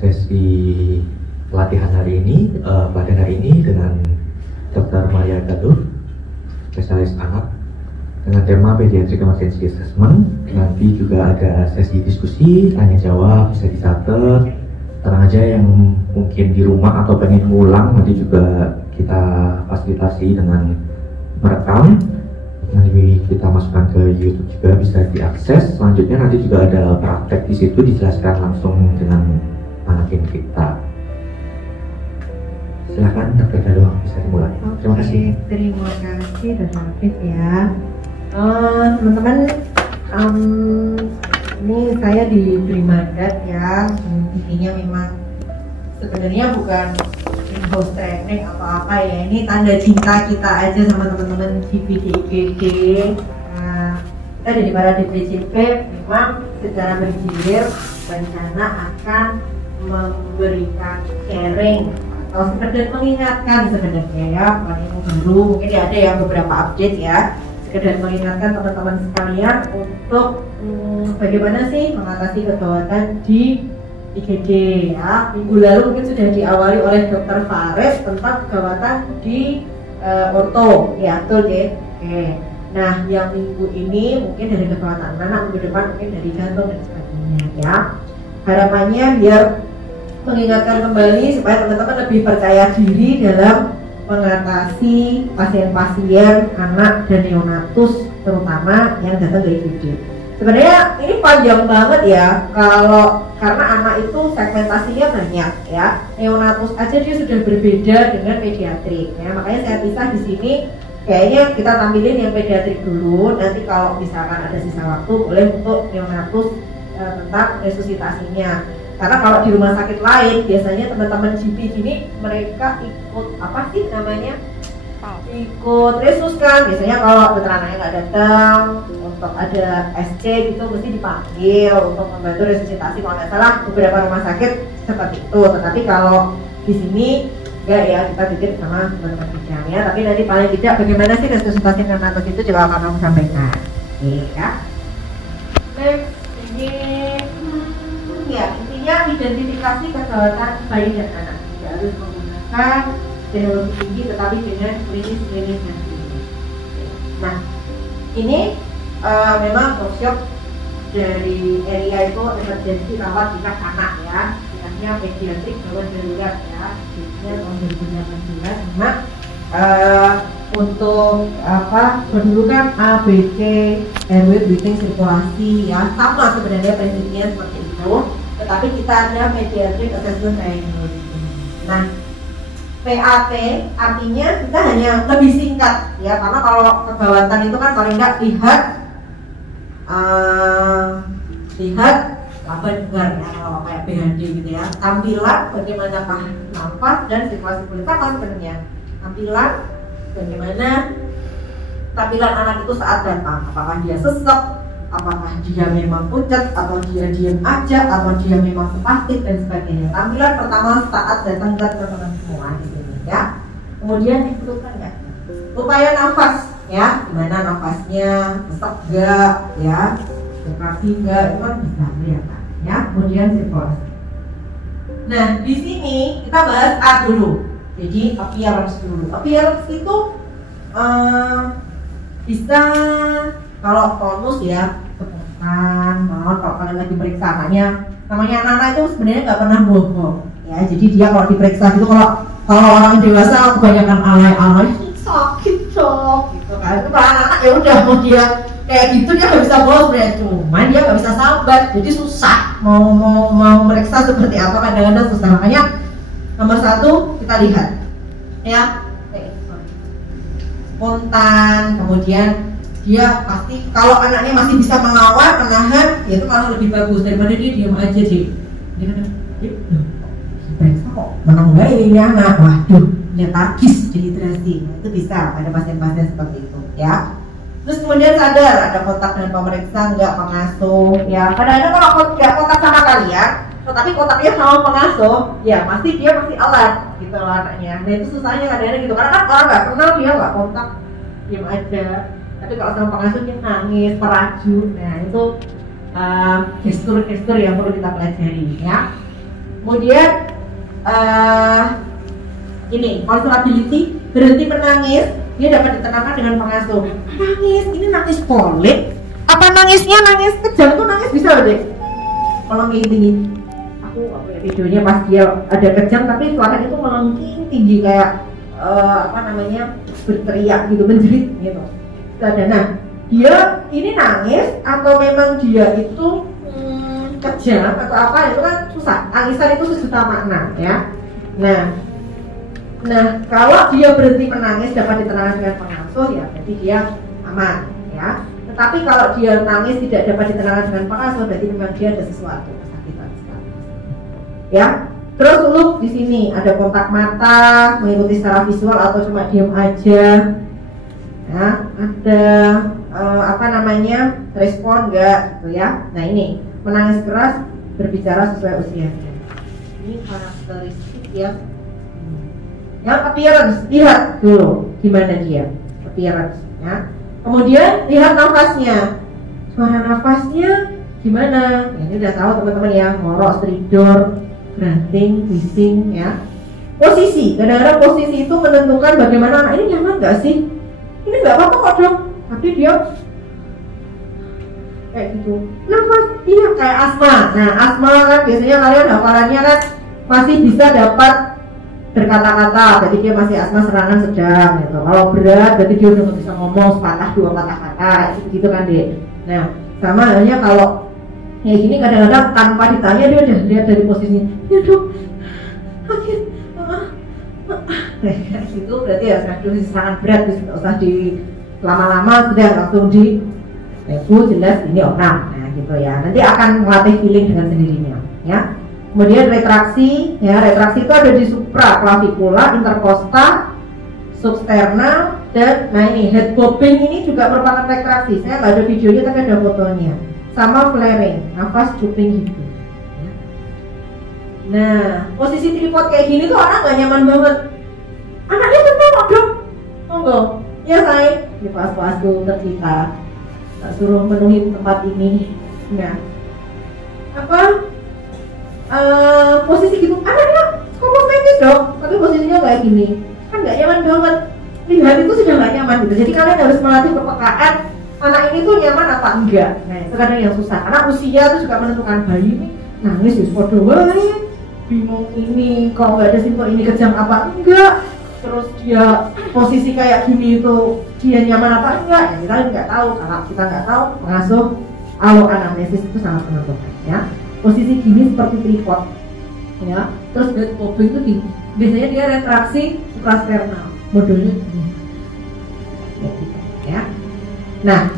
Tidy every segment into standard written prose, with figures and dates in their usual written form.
sesi pelatihan hari ini dengan Dr. Maria Galuh, spesialis anak, dengan tema Pediatric Emergency Assessment. Nanti juga ada sesi diskusi, tanya jawab, bisa dicatat. Tenang aja yang mungkin di rumah atau pengen ngulang, nanti juga kita fasilitasi dengan merekam. Nanti kita masukkan ke YouTube juga, bisa diakses. Selanjutnya nanti juga ada praktek di situ, dijelaskan langsung dengan anak ini kita. Silakan Dr. Galuh, bisa dimulai. Terima kasih. Terima kasih Dr. Afif ya. Teman-teman, ini saya diberi mandat ya. Intinya memang sebenarnya bukan in-house training atau apa ya. Ini tanda cinta kita aja sama teman-teman GPD-IGD. Kita dari para DPCP memang secara bergilir rencana akan memberikan sharing atau sekedar mengingatkan sebenarnya ya, yang baru mungkin ya ada yang beberapa update ya, sekedar mengingatkan teman-teman sekalian untuk bagaimana sih mengatasi kegawatan di IGD ya. Minggu lalu mungkin sudah diawali oleh Dr. Fares tentang kegawatan di orto ya, betul ya. Oke. Nah, yang minggu ini mungkin dari kegawatan anak, minggu depan mungkin dari jantung dan sebagainya ya. Harapannya biar mengingatkan kembali supaya teman-teman lebih percaya diri dalam mengatasi pasien-pasien anak dan neonatus terutama yang datang ke IGD. Sebenarnya ini panjang banget ya, karena anak itu segmentasinya banyak ya. Neonatus aja dia sudah berbeda dengan pediatrik ya. Makanya saya pisah di sini. Kayaknya kita tampilin yang pediatrik dulu. Nanti kalau misalkan ada sisa waktu boleh untuk neonatus tentang resusitasinya. Karena kalau di rumah sakit lain biasanya teman-teman GP gini mereka ikut apa sih namanya, ikut resus kan. Biasanya kalau dokter anaknya nggak datang untuk ada SC gitu mesti dipanggil untuk membantu resusitasi. Kalau nggak salah beberapa rumah sakit seperti itu. Tetapi kalau di sini enggak ya, kita titip sama teman-teman bicaranya. Tapi nanti paling tidak bagaimana sih resusitasi neonatus itu juga akan kamu sampaikan. Oke ya. Next ini ya, intinya identifikasi kegawatan bayi dan anak. Tidak harus menggunakan teknologi tinggi tetapi dengan klinis yang tinggi. Nah, ini memang workshop dari area itu emergency rawat inap anak ya. Inapnya pediatrik gawat darurat ya. Biasanya tahun 2018 sama untuk apa, dulu kan A, B, C, airway, breathing, sirkulasi ya, sama sebenarnya prinsipnya seperti itu. Tetapi kita ada pediatric assessment diagnosis. Nah, PAT artinya kita hanya lebih singkat ya, karena kalau kegawatan itu kan paling nggak lihat apa dengar ya, kalau kayak BHD gitu ya. Tampilan bagaimanakah nafas dan sirkulasi kulit sama sebenarnya. Tampilan bagaimana tampilan anak itu saat datang, apakah dia sesek, apakah dia memang pucat, atau dia diam aja, atau dia memang spastik dan sebagainya. Tampilan pertama saat datang ke teman-teman semua di sini ya. Kemudian diperlukan nggak upaya nafas ya, gimana nafasnya, sesek nggak ya, kontraksi nggak, itu kan bisa kelihatan ya. Kemudian sirkulasi. Nah di sini kita bahas A dulu. Jadi appearance dulu. Appearance itu bisa kalau tonus ya, keputusan, kalau kalian lagi periksa namanya anak-anak itu sebenarnya nggak pernah bohong ya. Jadi dia kalau diperiksa itu kalau orang dewasa kebanyakan alay-alay sakit sok gitu kan. Itu kalau anak ya udah mau dia kayak gitu dia nggak bisa bohong sebenarnya, cuman dia nggak bisa sabar. Jadi susah mau meriksa seperti apa, kadang-kadang susah. Makanya nomor satu kita lihat ya, spontan, kemudian dia pasti kalau anaknya masih bisa mengawal, menahan, ya itu malah lebih bagus daripada dia diam aja deh. Dia kan, periksa kok menang gak ini anak, waduh, letargis, dehidrasi. Itu bisa pada pasien-pasien seperti itu ya. Terus kemudian sadar ada kontak dengan pemeriksa, nggak pengasuh ya. Kadang-kadang kalau nggak kontak sama kalian, tetapi kontaknya sama pengasuh, ya pasti dia masih alert gitu loh anaknya. Nah itu susahnya kadang-kadang gitu, karena kan orang nggak kenal dia nggak kontak, diam aja. Tapi kalau sama pengasuh dia nangis, merajuk. Nah itu gestur-gestur yang perlu kita pelajari ya. Kemudian ini consolability, berhenti menangis, dia dapat ditenangkan dengan pengasuh. Nangis, ini nangis pelik? Apa nangisnya nangis kejang tuh nangis bisa deh? Kalau kayak tinggi, aku lihat videonya pas dia ada kejang tapi suaranya itu melengking tinggi kayak berteriak gitu, menjerit gitu. Nah, dia ini nangis atau memang dia itu kejam atau apa itu kan susah. Tangisan itu sejuta makna ya. Nah kalau dia berhenti menangis dapat ditenangkan dengan pengasuh ya berarti dia aman ya. Tetapi kalau dia nangis tidak dapat ditenangkan dengan pengasuh berarti memang dia ada sesuatu kesakitan sekali. Ya. Terus di sini ada kontak mata, mengikuti secara visual atau cuma diam aja. Ya, ada respon enggak gitu ya. Nah ini menangis keras, berbicara sesuai usianya. Ini karakteristik yang appearance, lihat dulu gimana dia appearance ya. Kemudian lihat nafasnya, suara nafasnya gimana. Ya, ini udah tahu teman-teman ya, ngorok, stridor, grunting, hissing ya. Posisi, kadang-kadang posisi itu menentukan bagaimana anak ini nyaman nggak sih. Ini nggak apa-apa kok dok, tapi dia kayak gitu. Nafas, iya kayak asma. Nah asma kan biasanya kalian hafalannya kan masih bisa dapat berkata-kata, jadi dia masih asma serangan sedang gitu. Kalau berat berarti dia udah bisa ngomong sepatah dua patah kata gitu kan dek. Nah sama halnya kalau kayak gini kadang-kadang tanpa ditanya dia udah lihat dari posisinya, ya dok sakit, kayak gitu berarti ya serangan berat, bisa nggak usah di lama-lama, sudah langsung di jelas ini orang. Nah gitu ya, nanti akan melatih feeling dengan sendirinya ya. Kemudian retraksi, ya retraksi itu ada di supraclavicular, intercosta, substernal, dan nah ini head bobbing ini juga merupakan retraksi. Saya nggak ada videonya tapi ada fotonya. Sama flaring, nafas cuping gitu. Ya. Nah posisi tripod kayak gini tuh orang nggak nyaman banget. Anaknya tenang kok dok, monggo. Ya saya di pas-pas dulu kita suruh penuhin tempat ini. Nah posisi gitu, anaknya komposisi dong, tapi posisinya kayak gini kan nggak nyaman banget. Lihat itu sudah nggak nyaman gitu. Jadi kalian harus melatih kepekaan anak ini tuh nyaman apa enggak. Nah itu kadang yang susah karena usia itu juga menentukan. Bayi ini nangis ya podo wae, bingung ini kalau nggak ada simpel ini kejam apa enggak, terus dia posisi kayak gini itu dia nyaman apa enggak ya kita nggak tahu. Karena kita nggak tahu, pengasuh anamnesis itu sangat menentukan ya. Posisi gini seperti tripod ya, terus head bobbing itu gini, biasanya dia retraksi suprasternal, modelnya gini ya. Nah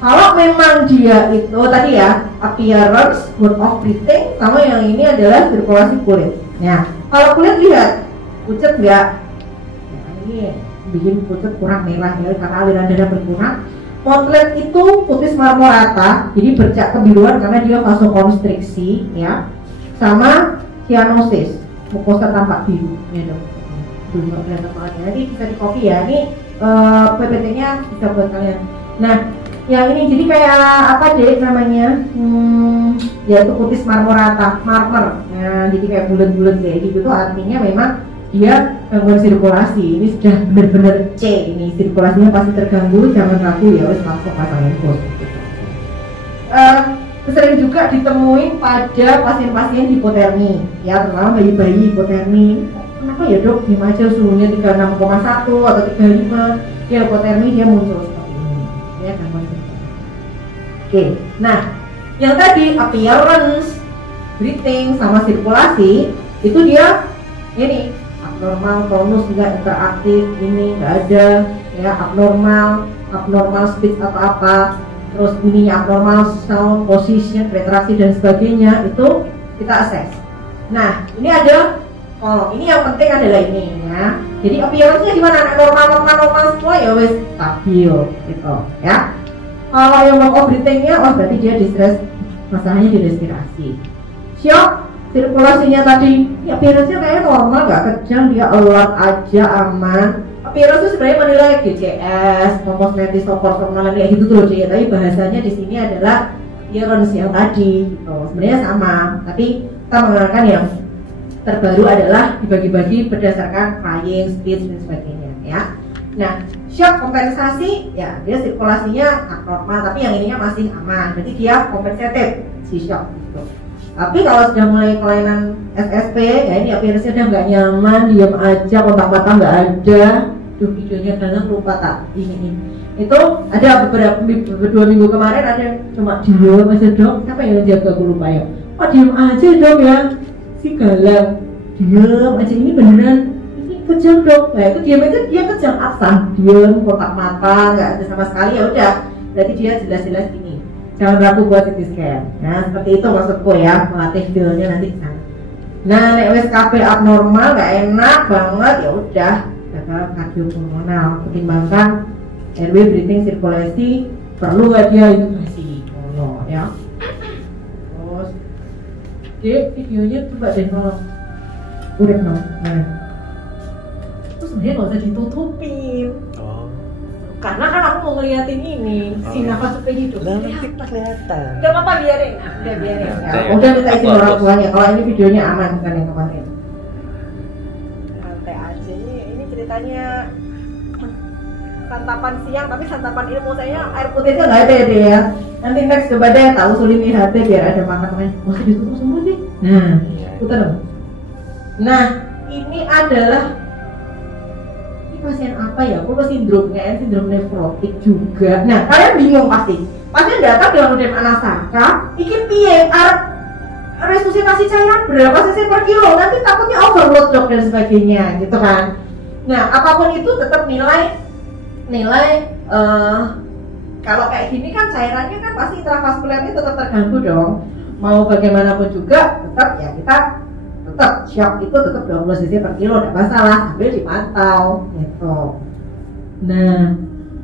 kalau memang dia itu tadi ya appearance, mode of breathing, sama yang ini adalah sirkulasi kulit. Nah kalau kulit lihat pucet nggak, nah, ini bikin pucet kurang merah ya karena aliran darah berkurang. Potret itu putih marmorata, jadi bercak kebiruan karena dia vasokonstriksi ya, sama cyanosis, mukosa tampak biru ya dok. Belum kelihatan banget ya, ini bisa di copy ya, ini PPT-nya bisa buat kalian. Nah yang ini jadi kayak apa deh namanya, yaitu putih marmorata, marmer, nah, jadi kayak bulat-bulat kayak gitu tuh artinya memang dia gangguan sirkulasi. Ini sudah benar-benar C, ini sirkulasinya pasti terganggu, jangan ragu ya, harus langsung pasang infus. Sering juga ditemuin pada pasien-pasien hipotermi ya, terutama bayi-bayi hipotermi. Kenapa ya dok, diem aja suhunya 36,1 atau 35, dia hipotermi, dia muncul seperti ini ya, gangguan sirkulasi. Oke, nah yang tadi appearance, breathing, sama sirkulasi itu dia ini abnormal tonus nggak interaktif, ini nggak ada ya, abnormal speech atau apa, terus ini abnormal sound, position, retraksi dan sebagainya, itu kita assess. Nah ini ada kolom, ini yang penting adalah ini ya. Jadi appearance-nya gimana? Normal semua ya wes stabil gitu ya. Kalau yang mau breathing-nya, oh berarti dia distress, masalahnya di respirasi. Shock, sirkulasinya tadi, ya appearance-nya kayaknya normal, nggak kejang, dia alert aja, aman. Appearance itu sebenarnya menilai GCS, komposmetis, proporsional kayak gitu tuh ya. Tapi bahasanya di sini adalah appearance yang tadi, gitu. Sebenarnya sama, tapi kita menggunakan yang terbaru adalah dibagi-bagi berdasarkan crying, speech dan sebagainya ya. Nah, shock kompensasi ya dia sirkulasinya abnormal tapi yang ininya masih aman. Berarti dia kompensatif si shock gitu. Tapi kalau sudah mulai kelainan SSP ya ini appearance-nya udah nggak nyaman, diam aja, kontak mata nggak ada. Duh, videonya kadang lupa tak ini. Itu ada beberapa 2 minggu kemarin ada cuma diam aja dok. Siapa yang jaga aku lupa ya? Oh diam aja dok ya. Si galau diam aja ini beneran. Kejam dong, nah itu diam aja dia kejam absen, diam, kotak mata, nggak ada sama sekali ya udah, berarti dia jelas-jelas ini. Jangan ragu buat CT scan. Nah seperti itu maksudku ya, melatih feelnya nanti ke sana. Nah nek WSKP abnormal nggak enak banget ya udah, gagal kardiopulmonal. Pertimbangkan airway, breathing, sirkulasi, perlu nggak dia itu masih perlu ya. Terus, videonya coba deh tolong, udah no. Nah. Sebenarnya nggak usah ditutupin karena kan aku mau ngeliatin ini si nafas supaya hidup nanti kelihatan nggak apa-apa biarin udah minta izin orang tuanya kalau ini videonya aman bukan yang kemarin santai aja ini ceritanya santapan siang tapi santapan ilmu saya air putihnya nggak ada ya deh ya nanti next coba deh tahu sulit lihat deh biar ada makan masih ditutup semua nih putar dong. Nah ini adalah pasien apa ya? Aku sindrom nefrotik juga. Nah, kalian bingung pasti. Pasien datang dengan udem anasarka, iki piye? Resusitasi cairan berapa cc per kilo? Nanti takutnya overload dok dan sebagainya, gitu kan? Nah, apapun itu tetap nilai kalau kayak gini kan cairannya kan pasti intravaskulernya tetap terganggu dong. Mau bagaimanapun juga tetap ya kita tetap shock itu tetap 20 cc per kilo tidak masalah sambil dipantau gitu. Nah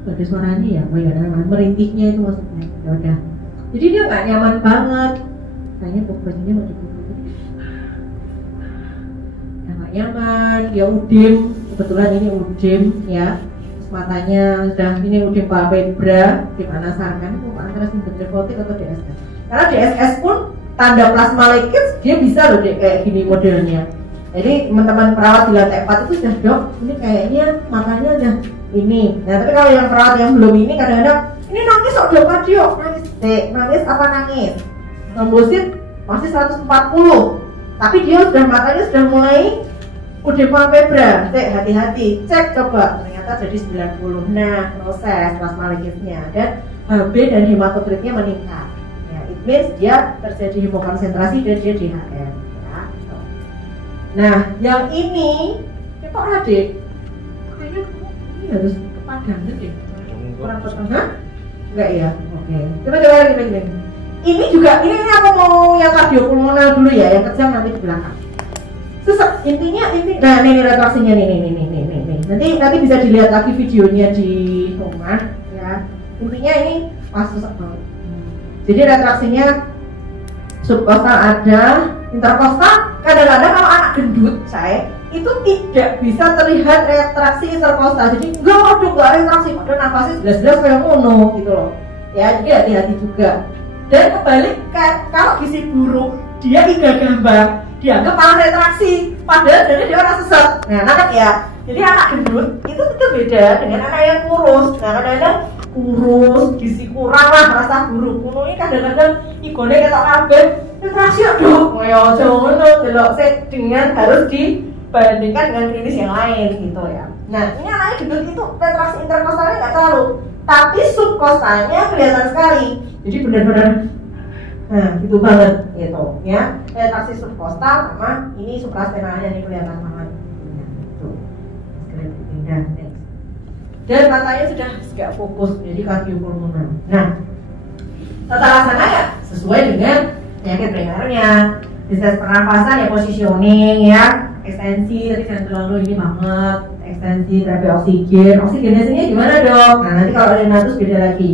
ada suaranya ya, oh ya merintihnya itu maksudnya ya udah. Jadi dia nggak nyaman banget. Kayaknya bajunya mau dibuka. Nggak nyaman, dia udem. Kebetulan ini udem ya. Terus matanya sudah ini udem palpebra di mana sarankan antara sindrom nefrotik atau DSS. Karena DSS pun tanda plasma leakage dia bisa loh kayak gini modelnya. Jadi teman-teman perawat di lantai 4 itu sudah dok, ini kayaknya matanya udah ini. Nah tapi kalau yang perawat yang belum ini kadang-kadang ini nangis kok dok Madio, nangis apa nangis? Trombosit masih 140, tapi dia sudah matanya sudah mulai udah palpebra. Hati-hati, cek coba ternyata jadi 90. Nah proses plasma leakage-nya dan HB dan hematokritnya meningkat. Means dia terjadi hipokonsentrasi dan dia DHR ya. Nah yang ini kok adik kayaknya ini harus kepadangan deh kurang pertengah enggak ya oke coba lagi ini juga ini aku mau yang kardiopulmonal dulu ya yang kejam nanti di belakang sesek intinya nah ini retraksinya nih nanti bisa dilihat lagi videonya di rumah ya intinya ini pas sesek banget. Jadi retraksinya subkostal ada, interkostal kadang-kadang kalau anak gendut saya itu tidak bisa terlihat retraksi interkostal. Jadi enggak retraksi padahal nafasnya jelas-jelas kayak ngono gitu loh. Ya jadi hati-hati juga. Dan kebalikan kalau gizi buruk dia iga gambar dianggap malah retraksi padahal jadi dia orang sesek. Nah kan ya. Jadi anak gendut itu beda dengan anak yang kurus. Nah kadang-kadang kurus, gizi kurang lah, rasa buruk. Ini kadang-kadang igone ketok kabeh, retraksi aduh, ya jangan delok dengan harus dibandingkan dengan klinis yang lain gitu ya. Nah, ini anaknya gendut itu retraksi interkostalnya nggak terlalu, tapi subkostalnya kelihatan sekali. Jadi benar-benar gitu banget gitu ya. Retraksi subkostal sama ini supraspinalnya ini kelihatan banget. Gitu. Sekarang pindah. Dan matanya sudah nggak fokus jadi kardiopulmonal. Nah, tata laksana ya sesuai dengan penyakit primernya, distress pernafasan ya positioning ya, ekstensi tadi jangan terlalu ini banget, ekstensi terapi oksigenasinya gimana dok? Nah nanti kalau ada natus beda lagi.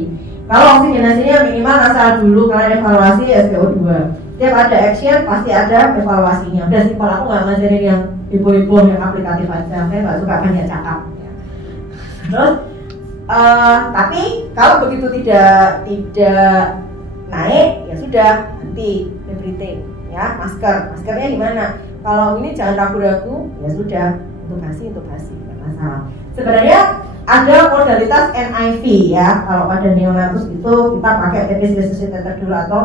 Kalau oksigenasinya minimal asal dulu kalian evaluasi SpO2. Setiap ada action pasti ada evaluasinya. Udah simpel, aku nggak ngajarin yang ibu-ibu yang aplikatif aja, saya nggak suka banyak cakap. Terus, tapi kalau begitu tidak naik, ya sudah nanti everything. ya, maskernya gimana? Kalau ini jangan ragu-ragu, ya sudah, intubasi, nggak masalah. Sebenarnya ada modalitas NIV ya, kalau pada neonatus itu kita pakai TB resuscitator dulu atau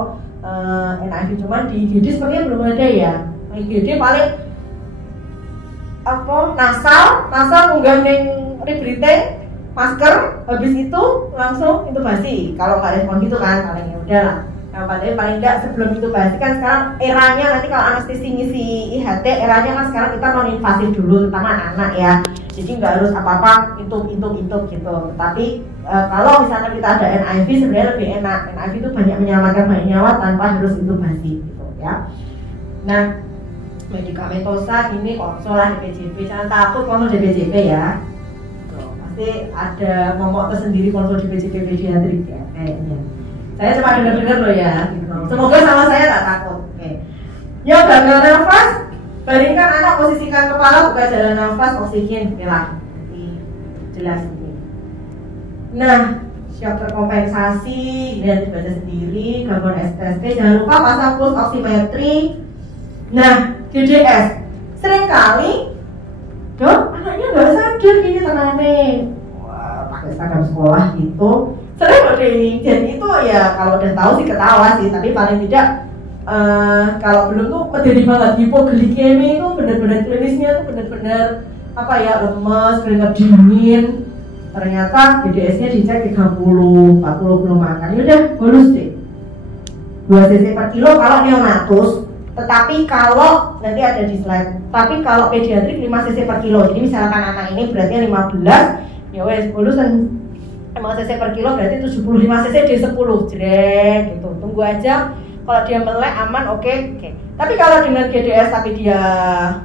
NIV, cuman di IGD sepertinya belum ada ya. IGD paling apa, nasal menggandeng rebreathing, masker, habis itu langsung intubasi. Kalau nggak respon gitu kan, paling ya udah lah. Nah, paling nggak sebelum intubasi kan sekarang eranya, nanti kalau anestesi ngisi IHT, eranya kan sekarang kita non invasif dulu, terutama anak-anak ya. Jadi nggak harus apa-apa intub gitu. Tetapi kalau misalnya kita ada NIV sebenarnya lebih enak. NIV itu banyak menyelamatkan banyak nyawa tanpa harus intubasi gitu ya. Nah, medikamentosa ini konsul lah DPJP, jangan takut konsul DPJP ya. Pasti ada momok tersendiri konsul DPJP pediatrik ya kayaknya. Saya cuma dengar loh ya. Gitu. Semoga sama saya nggak takut. Oke. Yang gagal nafas, baringkan anak, posisikan kepala, buka jalan nafas, oksigen, oke lah. Jadi jelas ini. Nah, shock terkompensasi, dan dibaca sendiri, gangguan STSP, jangan lupa pasang pulse oximetry. Nah, DDS, seringkali dok, anaknya nggak sadar gini tenane, wah pakai seragam sekolah gitu, sering loh ini. Dan itu ya kalau udah tahu sih ketawa sih, tapi paling tidak kalau belum tuh menjadi banget. Hipoglikemi itu benar-benar klinisnya tuh benar-benar apa ya, lemes, keringat dingin. Ternyata DDS-nya dicek 30, 40 belum makan, yaudah bolus deh 2 cc per kilo kalau neonatus. Tetapi kalau nanti ada di slide, tapi kalau pediatrik 5 cc per kilo. Jadi misalkan anak ini beratnya 15, ya wes bolusan 5 cc per kilo berarti 75 cc di 10 jrek gitu. Tunggu aja, kalau dia melek aman, oke. Tapi kalau dengan GDS tapi dia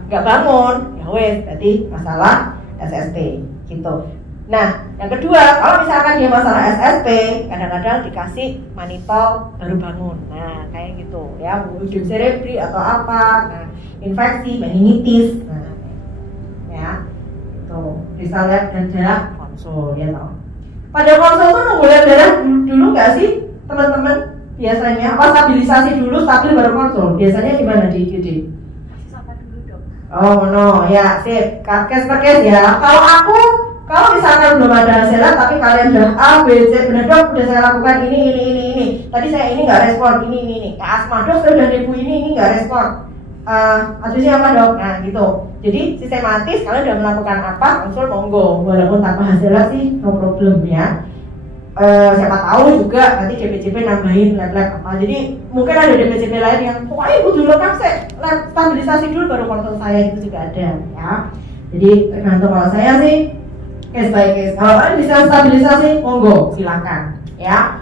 nggak bangun, ya wes berarti masalah SSP gitu. Nah, yang kedua, kalau misalkan dia masalah SSP, kadang-kadang dikasih manitol baru bangun. Nah, kayak gitu ya, ujung cerebri atau apa, nah, infeksi, meningitis. Nah, ya, tuh bisa lihat dan jarak konsul ya toh. Pada konsul tuh nunggu lihat darah dulu nggak sih, teman-teman? Biasanya apa stabilisasi dulu, stabil baru konsul. Biasanya gimana di IGD? Oh no, ya sip, case per case ya. Kalau misalkan belum ada hasilnya, tapi kalian udah A, B, C, bener dok, udah saya lakukan ini. Tadi saya ini nggak respon, ini. Asma dok, saya udah debu ini nggak respon. Atusnya apa dok? Nah gitu. Jadi sistematis, kalian udah melakukan apa, konsul monggo. Walaupun tanpa hasilnya sih, no problem ya. Siapa tahu juga nanti DPJP nambahin lab apa. Jadi mungkin ada DPJP lain yang, pokoknya butuh lengkap sih, lab stabilisasi dulu baru konsul saya, itu juga ada ya. Jadi tergantung, kalau saya sih case by case. Kalau kalian bisa stabilisasi, monggo silakan ya.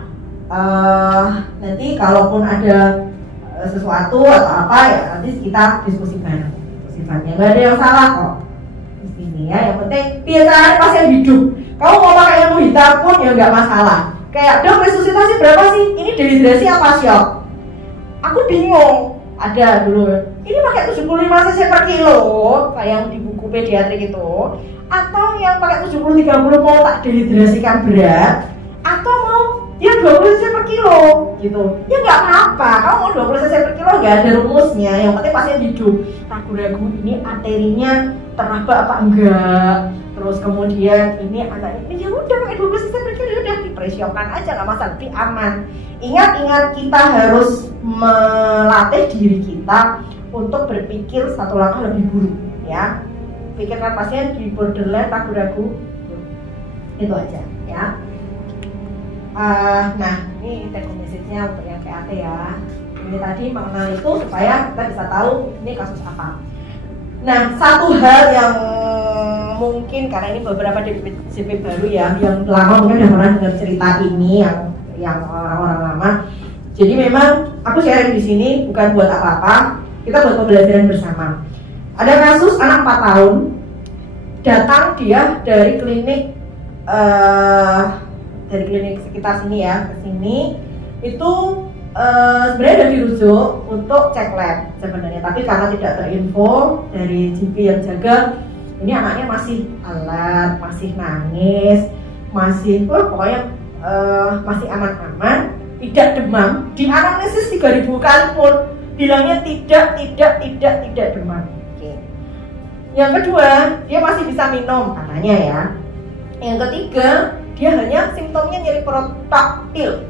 Nanti kalaupun ada sesuatu atau apa ya nanti kita diskusi bareng. Sifatnya nggak ada yang salah kok di sini ya. Yang penting biasanya pasien hidup. Kamu mau pakai ilmu hitam pun ya nggak masalah. Kayak dok, resusitasi berapa sih? Ini dehidrasi apa shock? Aku bingung. Ada dulu. Ini pakai 75 cc per kilo kayak yang di buku pediatrik itu. Atau yang pakai 70-30 mau tak dehidrasikan berat, atau mau ya 20 cc per kilo gitu. Ya nggak apa-apa, kalau mau 20 cc per kilo nggak ada rumusnya, yang penting pasien hidup. Ragu-ragu ini arterinya teraba apa enggak, terus kemudian ini anak ini ya udah pakai 20 cc per kilo, udah dipresiokan aja, nggak masalah, lebih aman. Ingat kita harus melatih diri kita untuk berpikir satu langkah lebih buruk ya. Pikirkan pasien di borderline, ragu-ragu, itu aja ya. Nah ini take home message-nya untuk yang KAT ya. Ini tadi mengenal itu supaya kita bisa tahu ini kasus apa. Nah, satu hal yang mungkin karena ini beberapa DPJP baru ya, yang lama mungkin udah pernah dengar cerita ini, yang orang-orang lama. Jadi memang aku sharing di sini bukan buat apa-apa, kita buat pembelajaran bersama. Ada kasus anak 4 tahun datang dia dari klinik sekitar sini ya, ke sini itu sebenarnya udah dirujuk untuk cek lab sebenarnya, tapi karena tidak terinfo dari GP yang jaga, ini anaknya masih alert, masih nangis, masih pokoknya masih aman-aman, tidak demam, di anamnesis 3000 kali pun bilangnya tidak demam. Oke. Yang kedua, dia masih bisa minum katanya ya. Yang ketiga, dia hanya simptomnya nyeri perut taktil,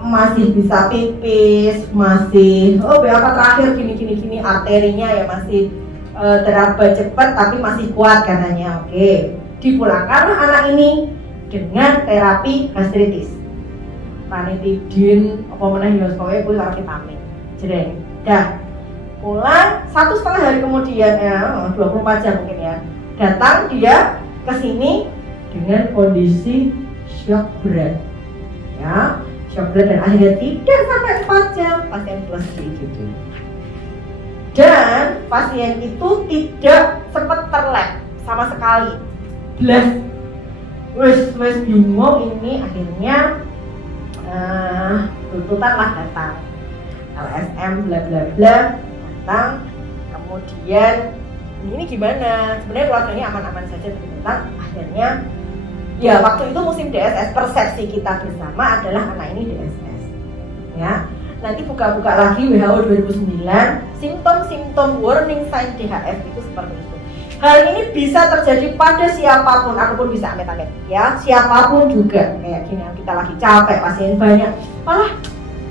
masih bisa pipis, masih BAK terakhir gini, arterinya ya masih teraba cepat tapi masih kuat katanya. Oke, dipulangkan anak ini dengan terapi gastritis, ranitidin apa meneh ya pokoknya kuwi karo vitamin jreng. Dah pulang 1,5 hari kemudian 24 jam mungkin ya, datang dia ke sini dengan kondisi shock berat ya, shock berat, dan akhirnya tidak sampai 4 jam pasien plus gitu. Dan pasien itu tidak sempat terlek sama sekali, wes bingung ini. Akhirnya tuntutan lah datang, LSM bla bla bla datang. Kemudian ini gimana, sebenarnya keluarganya aman-aman saja datang. Akhirnya ya waktu itu musim DSS, persepsi kita bersama adalah anak ini DSS ya. Nanti buka-buka lagi WHO 2009, simptom-simptom warning sign DHF itu seperti itu. Hal ini bisa terjadi pada siapapun, aku pun bisa amit-amit ya, siapapun juga. Kayak gini, kita lagi capek, pasien banyak, malah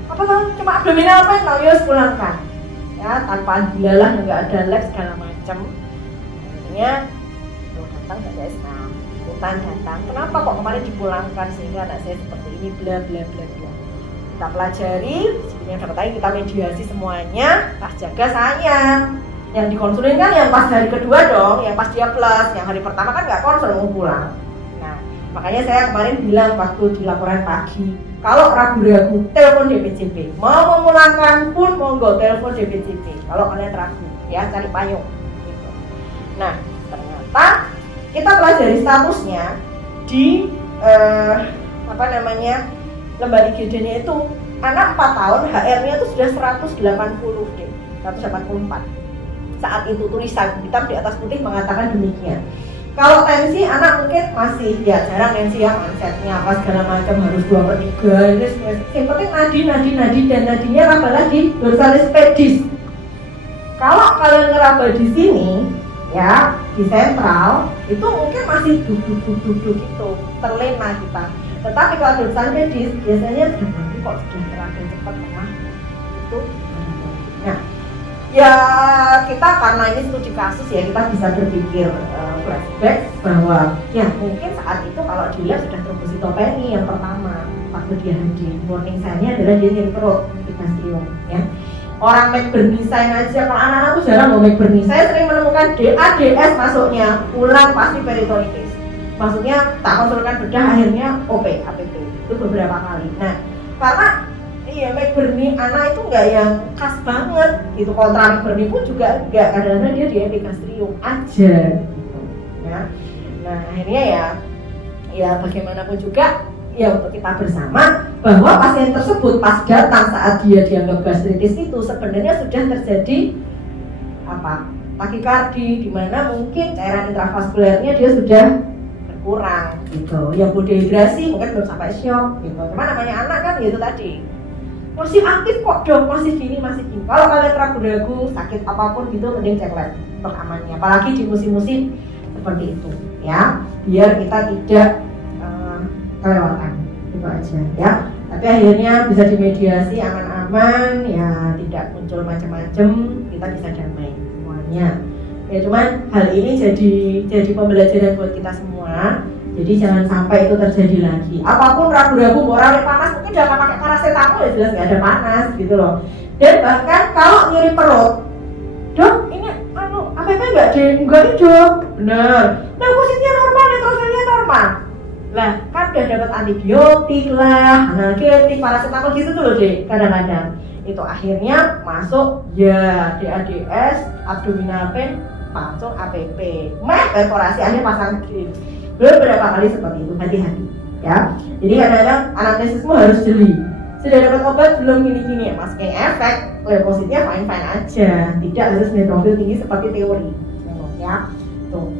apa namanya cuma abdominal pain, lalu pulangkan ya, tanpa dilalah, nggak ada lab segala macam. Akhirnya datang ke DSA, datang, kenapa kok kemarin dipulangkan sehingga anak saya seperti ini, bla bla bla bla. Kita pelajari, sebenarnya dapat lagi, kita mediasi semuanya, pas jaga sayang. Yang dikonsulin kan yang pas hari kedua dong, yang pas dia plus, yang hari pertama kan nggak konsul, mau pulang. Nah, makanya saya kemarin bilang waktu di laporan pagi, kalau ragu-ragu, telepon DPCP. Mau memulangkan pun monggo telepon DPCP. Kalau kalian ragu, ya cari payung. Gitu. Nah, ternyata kita pelajari statusnya di lembar IGD-nya itu anak 4 tahun, HR-nya itu sudah 180 deh, 184. Saat itu tulisan hitam di atas putih mengatakan demikian. Kalau tensi anak mungkin masih ya jarang tensi yang onsetnya apa segala macam harus 2/3. Ini yang penting nadi dan nadinya rabalah di dorsalis pedis. Kalau kalian ngeraba di sini ya di sentral itu mungkin masih duduk gitu, terlena kita. Tetapi kalau dorsalis pedis biasanya nanti kok sudah terakhir cepat tengah itu. Nah, ya kita karena ini studi kasus ya kita bisa berpikir flashback bahwa ya mungkin saat itu kalau di lab sudah trombositopeni yang pertama waktu dia hadir, warning sign-nya adalah dia nyeri perut, epigastrium ya. Orang McBurney sign aja, kalau anak-anak tuh jarang mau McBurney. Saya sering menemukan DADS masuknya, pulang pasti peritonitis. Maksudnya tak konsulkan bedah akhirnya OP, APP itu beberapa kali. Nah karena iya, McBurney anak itu nggak yang khas banget gitu. Kontra McBurney pun juga nggak, kadang-kadang dia di epigastrium aja gitu, ya. Nah akhirnya ya bagaimanapun juga ya untuk kita bersama bahwa pasien tersebut pas datang saat dia dianggap gastritis itu sebenarnya sudah terjadi takikardi, di mana mungkin cairan intravaskulernya dia sudah berkurang gitu. Yang dehidrasi mungkin belum sampai shock gitu. Cuman namanya anak kan gitu tadi. Masih aktif kok dok, masih gini. Kalau kalian ragu-ragu, sakit apapun gitu, mending cek lab untuk amannya. Apalagi di musim-musim seperti itu, ya, biar kita tidak kelewatan, itu aja, ya. Tapi akhirnya bisa dimediasi aman-aman, ya, tidak muncul macam-macam, kita bisa damai semuanya. Ya, cuman hal ini jadi pembelajaran buat kita semua. Jadi jangan sampai itu terjadi lagi. Apapun ragu-ragu, orang panas mungkin jangan pakai paracetamol ya jelas nggak ada panas gitu loh. Dan bahkan kalau nyeri perut, dok ini APP nggak dok, bener. Leukositnya normal, neutrofilnya normal. Lah kan udah dapat antibiotik lah, analgetik, paracetamol gitu tuh deh. Kadang-kadang itu akhirnya masuk ya DADS, abdominal pain, langsung APP. Perforasi akhirnya pasang grip. Beberapa kali seperti itu, hati-hati ya. Jadi kadang-kadang anamnesismu harus jeli. Sudah dapat obat belum gini-gini ya, masking efek, leukositnya fine-fine aja, tidak harus neutrofil tinggi seperti teori ya. Tuh.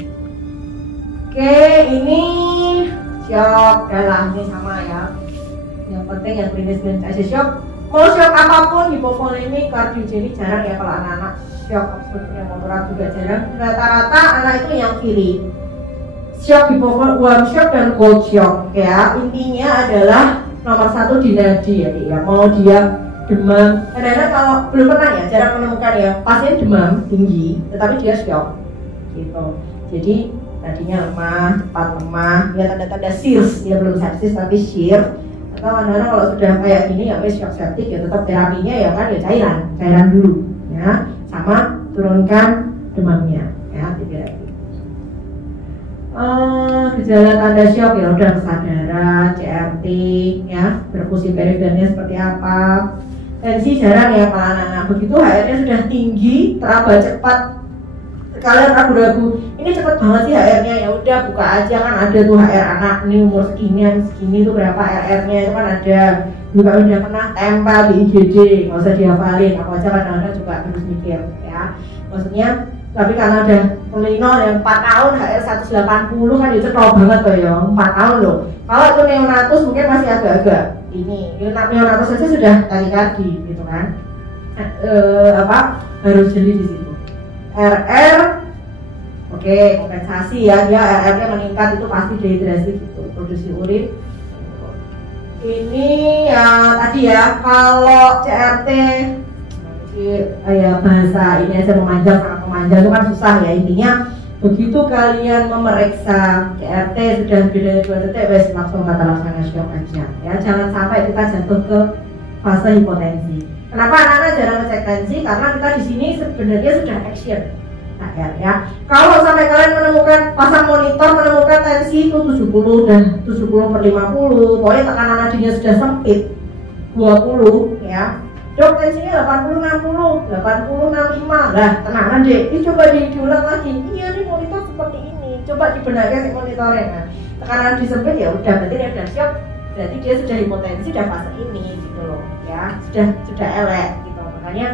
Oke, ini shock dalam ini sama ya. Yang penting yang klinis aja shock mau shock apapun, hipovolemik, kardiogenik jarang ya kalau anak-anak shock obstruktif motorik juga jarang. Rata-rata anak itu yang kiri. Shock hipovolemik, warm shock dan cold shock ya. Intinya adalah nomor satu di nadi ya. Mau dia demam, kadang-kadang kalau belum pernah ya, jarang menemukan ya pasien demam tinggi, tetapi dia shock gitu. Jadi tadinya lemah, cepat lemah, ya tanda-tanda SIRS, dia belum sepsis tapi SIRS. Atau kadang-kadang kalau sudah kayak gini ya wis shock septic ya tetap terapinya ya kan ya cairan dulu ya, sama turunkan demamnya ya diterapi. Gejala tanda shock ya udah kesadaran, CRT ya, perfusi perifernya seperti apa. Tensi jarang ya para anak-anak, begitu HR-nya sudah tinggi, teraba cepat, kalian ragu-ragu, ini cepet banget sih HR-nya, ya udah buka aja kan ada tuh HR anak ini umur segini tuh berapa HR-nya itu kan ada, juga udah pernah tempel di IGD, nggak usah dihafalin, aku aja kadang-kadang juga harus mikir ya, maksudnya. Tapi karena udah pelino yang 4 tahun HR 180 kan itu terlalu banget tuh ya, 4 tahun loh. Kalau itu neonatus mungkin masih agak-agak ini, neonatus saja sudah tadi gitu kan. Harus jeli di situ. RR, oke, kompensasi ya, dia RR-nya meningkat itu pasti dehidrasi gitu, produksi urin. Ini ya tadi ya, kalau CRT ya bahasa ini aja sangat memanjang itu kan susah ya. Intinya begitu kalian memeriksa CRT sudah lebih dari 2 detik wes langsung kata laksana shock aja ya, jangan sampai kita jatuh ke fase hipotensi. Kenapa anak-anak jarang ngecek tensi? Karena kita di sini sebenarnya sudah action ya. Kalau sampai kalian menemukan pasang monitor menemukan tensi itu 70 dan 70/50, pokoknya tekanan nadinya sudah sempit 20 ya. Dok tensinya 80/60, 80/65 lah, tenang deh. Ini coba diulang lagi. Iya nih monitor seperti ini. Coba dibenarkan si monitornya. Nah, tekanan disempit ya udah berarti dia udah shock. Berarti dia sudah hipotensi dan fase ini gitu loh ya. Sudah elek gitu. Makanya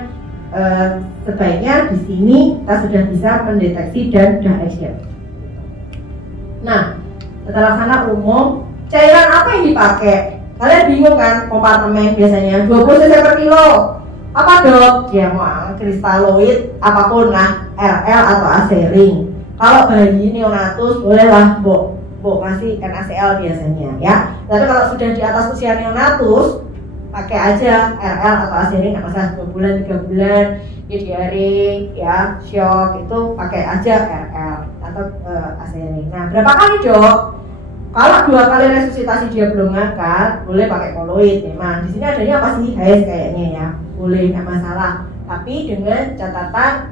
sebaiknya di sini kita sudah bisa mendeteksi dan sudah action. Nah, tata laksana umum, cairan apa yang dipakai? Kalian bingung kan, kompartemen biasanya 20 cc per kilo. Apa dok? Ya mau kristaloid apapun lah, RL atau AC ring. Kalau bayi neonatus bolehlah Mbok ngasih NaCl biasanya ya. Tapi kalau sudah di atas usia neonatus pakai aja RL atau AC ring, nggak masalah 2 bulan 3 bulan ya diare ya shock itu pakai aja RL atau AC ring. Nah berapa kali dok? Kalau 2 kali resusitasi dia belum ngangkat, boleh pakai koloid. Memang di sini adanya apa sih? HES kayaknya ya, boleh nggak masalah. Tapi dengan catatan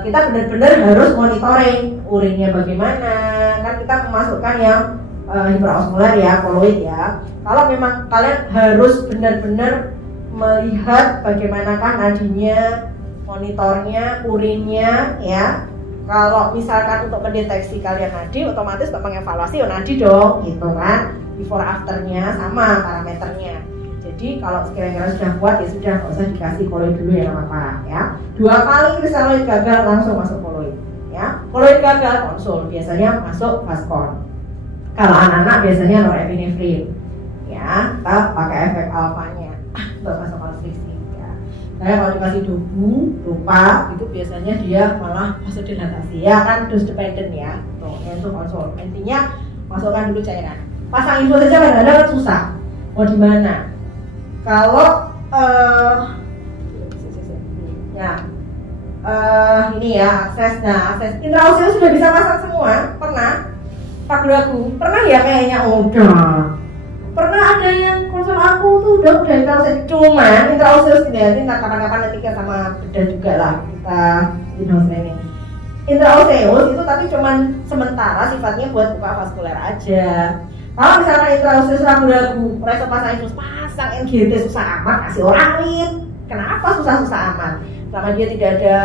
kita benar-benar harus monitoring urinnya bagaimana. Kan kita memasukkan yang hiperosmolar ya, koloid ya. Kalau memang kalian harus benar-benar melihat bagaimanakah nadinya, monitornya, urinnya ya. Kalau misalkan untuk mendeteksi kalian nadi, otomatis untuk mengevaluasi nadi dong, gitu kan. Before afternya sama parameternya. Jadi kalau sekiranya sudah kuat ya sudah, nggak usah dikasih koloid dulu ya apa-apa ya. 2 kali kristaloid gagal langsung masuk koloid ya. Koloid gagal konsul biasanya masuk vaskon. Kalau anak-anak biasanya norepinefrin ya, kita pakai efek alfanya untuk masuk konstriksi. Saya kalau dikasih dobu, lupa, itu biasanya dia malah masuk dilatasi ya kan, dose dependent ya. Tuh, yang itu konsul. Intinya masukkan dulu cairan. Pasang infus saja kadang-kadang kan susah. Mau di mana? Kalau ini ya akses. Nah, akses intraoseus sudah bisa pasang semua. Pernah? Ragu-ragu. Pernah ya kayaknya udah. Pernah ada yang konsul aku tuh udah intraoseus, cuman intraoseus nanti kapan-kapan nanti kita sama bedah juga lah kita ini. Intraoseus itu tapi cuman sementara sifatnya buat buka vaskuler aja. Kalau misalnya intraoseus ragu-ragu, mereka pasang NGT susah amat, kasih oralin. Kenapa susah-susah amat? Selama dia tidak ada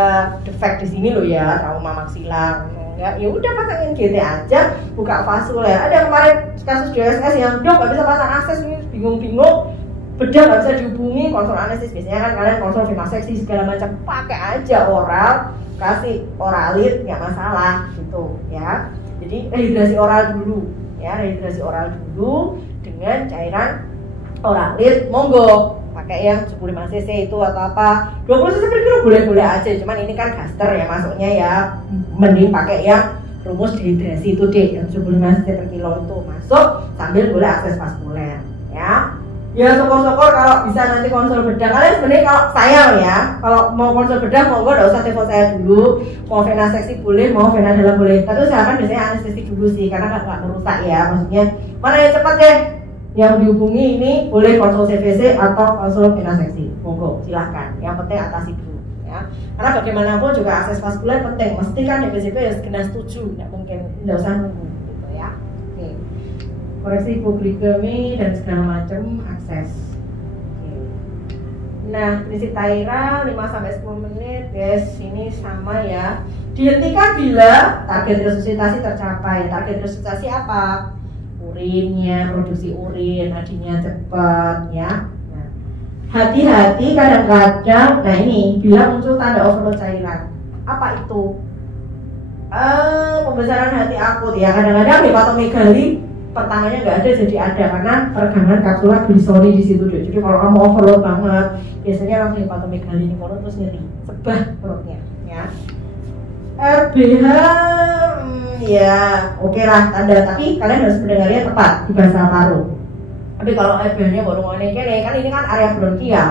defek di sini loh ya, trauma maksilar. Ya udah pasangin GT aja, buka vaskuler. Ada kemarin kasus DSS yang dok nggak bisa pasang akses, ini bingung-bingung, bedah nggak bisa dihubungi, konsul anestesis. Biasanya kan kalian konsul fimaseksi segala macam, pakai aja oral, kasih oralit nggak masalah gitu ya. Jadi rehidrasi oral dulu ya, rehidrasi oral dulu dengan cairan oralit, monggo pakai yang 75 cc itu atau apa 20 cc per kilo boleh-boleh aja, cuman ini kan gaster ya masuknya ya, mending pakai yang rumus dehidrasi itu deh, yang 75 cc per kilo itu masuk sambil boleh akses vaskuler ya. Ya syukur-syukur kalau bisa nanti konsul bedah. Kalian sebenarnya kalau saya ya, kalau mau konsul bedah mau nggak usah telepon saya dulu. Mau vena seksi boleh, mau vena dalam boleh. Tapi silakan biasanya anestesi dulu sih, karena nggak merusak ya. Maksudnya mana yang cepat deh? Yang dihubungi ini boleh konsul CVC atau konsul vena seksi. Monggo silahkan. Yang penting atasi dulu ya. Karena bagaimanapun juga akses vaskuler penting. Mesti kan DPCP ya segera setuju, nggak mungkin nggak usah nunggu gitu ya. Oke. Koreksi hipoglikemi dan segala macam akses. Nah, prinsip Taira 5-10 menit, guys. Ini sama ya. Dihentikan bila target resusitasi tercapai. Target resusitasi apa? Urinnya, produksi urin, nadinya cepat ya. Nah, hati-hati kadang-kadang. Nah ini bila muncul tanda overload cairan. Apa itu? Pembesaran hati akut ya. Kadang-kadang hepatomegali pertamanya nggak ada jadi ada karena peregangan kapsular glisoni di situ deh. Jadi kalau kamu overload banget biasanya langsung hepatomegali ini perut terus nyeri sebah perutnya ya. RBH ya oke lah tanda, tapi kalian harus mendengarnya tepat di bahasa paru. Tapi kalau RBH-nya baru ngene kan ini kan area bronkial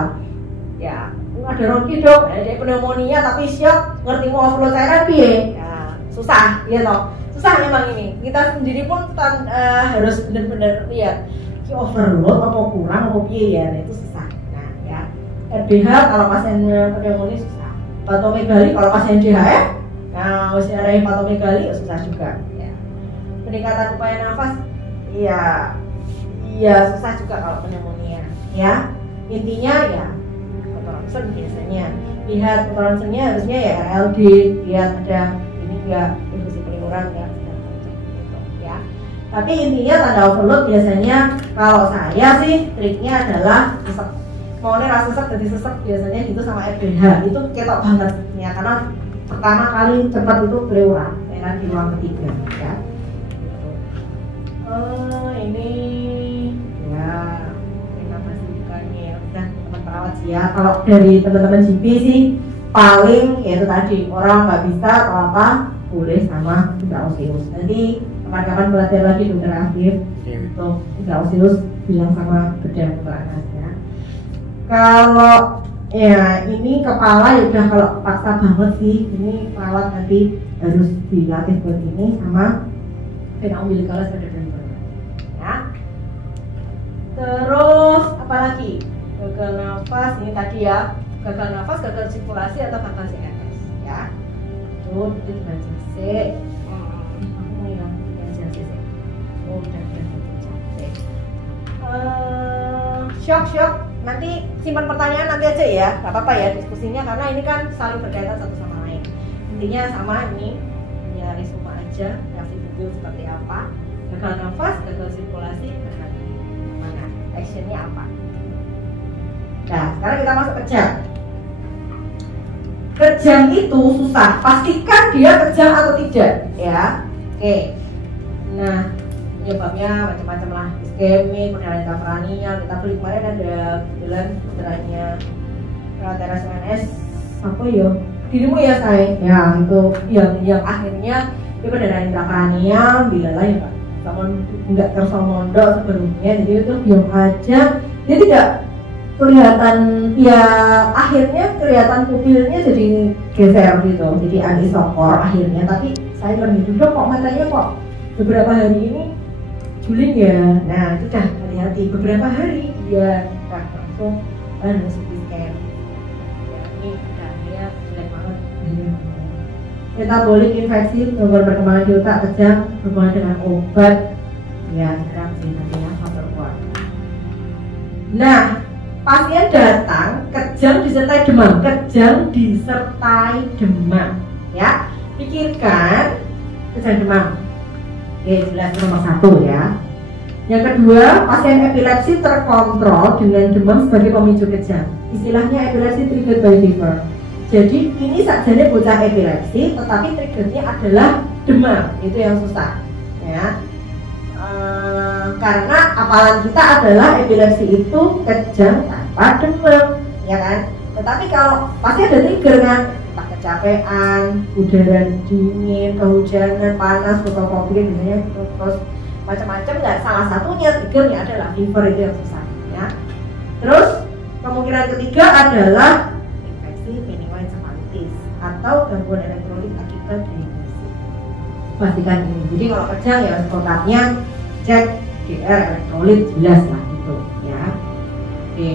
ya, ada ronki dok, ada pneumonia tapi siap ngerti mau overload cairan piye ya, susah ya toh. Susah memang ini, kita sendiri pun harus benar-benar lihat ki overload apa kurang apa piye ya, itu susah. Nah ya, RBH kalau pasiennya pneumonia susah, hepatomegali kalau pasien DHF, nah masih ada hepatomegali ya susah juga. Ya. Peningkatan upaya nafas, iya susah juga kalau pneumonia. Ya, intinya ya fotoronsen biasanya, lihat fotoronsennya harusnya ya RLD, lihat ada ini enggak infusi peliuran ya. Tapi intinya tanda overload biasanya kalau saya sih triknya adalah sesek. Maunya rasa sesek jadi sesek biasanya gitu sama RBH itu ketok banget ya, karena pertama kali cepat itu pleuran ya, di ruang ketiga ya. Gitu. Ini ya kenapa sih bukannya ya udah teman perawat sih ya. Kalau dari teman-teman GP sih paling ya itu tadi orang nggak bisa atau apa boleh sama intraoseus. Nanti kapan-kapan pelatihan lagi dokter Afif untuk intraoseus bilang sama bedah dokter ya. Kalau ya ini kepala ya udah kalau paksa banget sih, ini perawat nanti harus dilatih buat ini sama vena umbilicalis pada ya. Terus apalagi gagal nafas ini tadi ya, gagal nafas, gagal sirkulasi atau gagal CRS ya. Tuh itu baca C. Shock nanti simpan pertanyaan nanti aja ya, nggak apa-apa ya diskusinya karena ini kan saling berkaitan satu sama lain. Intinya sama ini ya resume aja reaksi tubuh seperti apa, gagal nafas, gagal sirkulasi, gagal mana actionnya apa. Nah sekarang kita masuk kejang. Kejang itu susah, pastikan dia kejang atau tidak ya. Oke. Nah penyebabnya macam-macam lah, iskemik, perdarahan intrakranial. Kita beli kemarin ada kebetulan putranya teras UNS apa ya dirimu ya saya ya itu yang akhirnya dia perdarahan intrakranial bila lah ya Pak, namun nggak tersomondo sebelumnya, jadi itu diam aja, dia tidak kelihatan ya, akhirnya kelihatan pupilnya jadi geser gitu, jadi anisokor akhirnya. Tapi saya lebih duduk kok matanya kok beberapa hari ini juling ya. Nah itu dah hati-hati, beberapa hari ya nah, langsung harus scan ya, ini akhirnya jelek banget. Metabolik infeksi, gangguan perkembangan di otak, kejang, berhubungan dengan obat ya, sekarang sih nanti ya faktor keluarga. Nah pasien datang kejang disertai demam, ya. Pikirkan kejang demam. Oke, jelas nomor 1 ya. Yang kedua, pasien epilepsi terkontrol dengan demam sebagai pemicu kejang. Istilahnya epilepsi triggered by fever. Jadi ini sajane bocah epilepsi, tetapi triggernya adalah demam. Itu yang susah, ya. Karena apalan kita adalah epilepsi itu kejang tadi. apa demam, ya kan? Tetapi kalau pasti ada trigger kan, entah kecapean, udara dingin, kehujanan, panas, atau COVID biasanya terus macam-macam. Nggak, salah satunya triggernya adalah fever, itu yang susah ya. Terus kemungkinan ketiga adalah infeksi pneumoencephalitis atau gangguan elektrolit akibat dehidrasi. Pastikan ini. Jadi kalau kejang ya kontaknya cek DR elektrolit jelas lah gitu ya. Oke.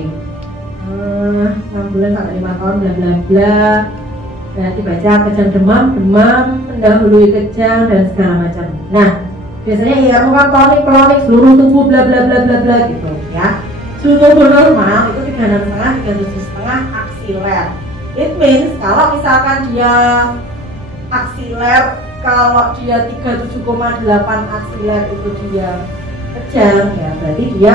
6 bulan sampai 5 tahun bla bla bla. Nanti baca kejang demam mendahului kejang dan segala macam. Nah, biasanya IRO kan tonik seluruh tubuh bla bla bla bla bla gitu ya. Suhu tubuh normal itu 36,5 37,5 aksiler. It means kalau misalkan dia aksiler, kalau dia 37,8 aksiler itu dia kejang ya, berarti dia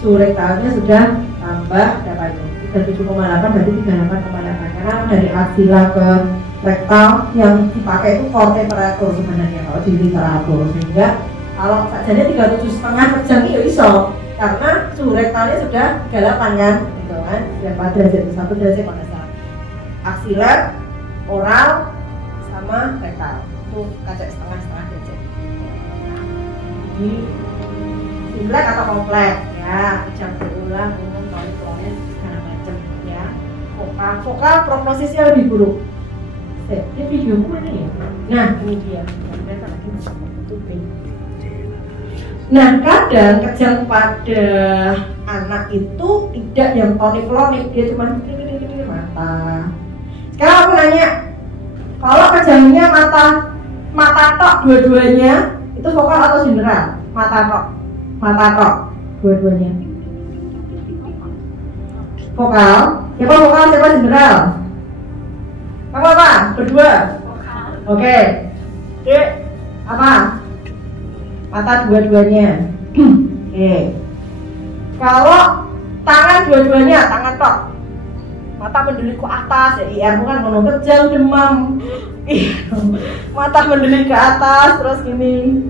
suhu rektalnya sudah tambah berapa itu? 37,8 berarti 38,8, karena dari aksila ke rektal yang dipakai itu core temperature sebenarnya kalau di literatur, sehingga kalau sajanya 37,5 kejang itu iso karena suhu rektalnya sudah 38 kan gitu kan, 4 derajat 1 derajat pada saat aksiler, oral sama rektal itu kaca setengah derajat. Jadi simplek atau kompleks ya, kejang berulang, umum, tonik, segala macam ya. Vokal prognosisnya lebih buruk. Ini video mana ya? Nah ini dia. Nah kadang kejang pada anak itu tidak yang tonik-klonik, dia cuma gede mata. Sekarang aku nanya, kalau kejangnya mata tok dua-duanya itu vokal atau general? Mata tok dua-duanya vokal. Siapa vokal, siapa general? Apa? Berdua? Oke. Dek, apa? Mata dua-duanya. Oke. Kalau tangan dua-duanya, tangan tok, mata mendelik ke atas ya, IR bukan ngono, kejang demam. Mata mendelik ke atas terus gini.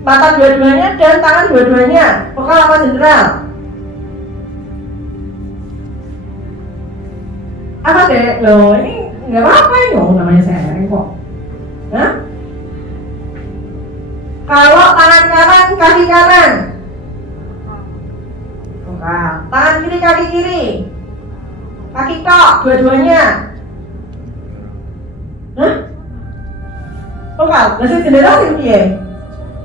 Mata dua-duanya dan tangan dua-duanya, vokal apa general? Apa deh? Loh ini nggak apa-apa ini, namanya sharing kok. Hah? Kalau tangan kanan, kaki kanan, vokal. Tangan kiri, kaki kiri, kaki tok, dua-duanya. Hah? Vokal. Masih general sih ya?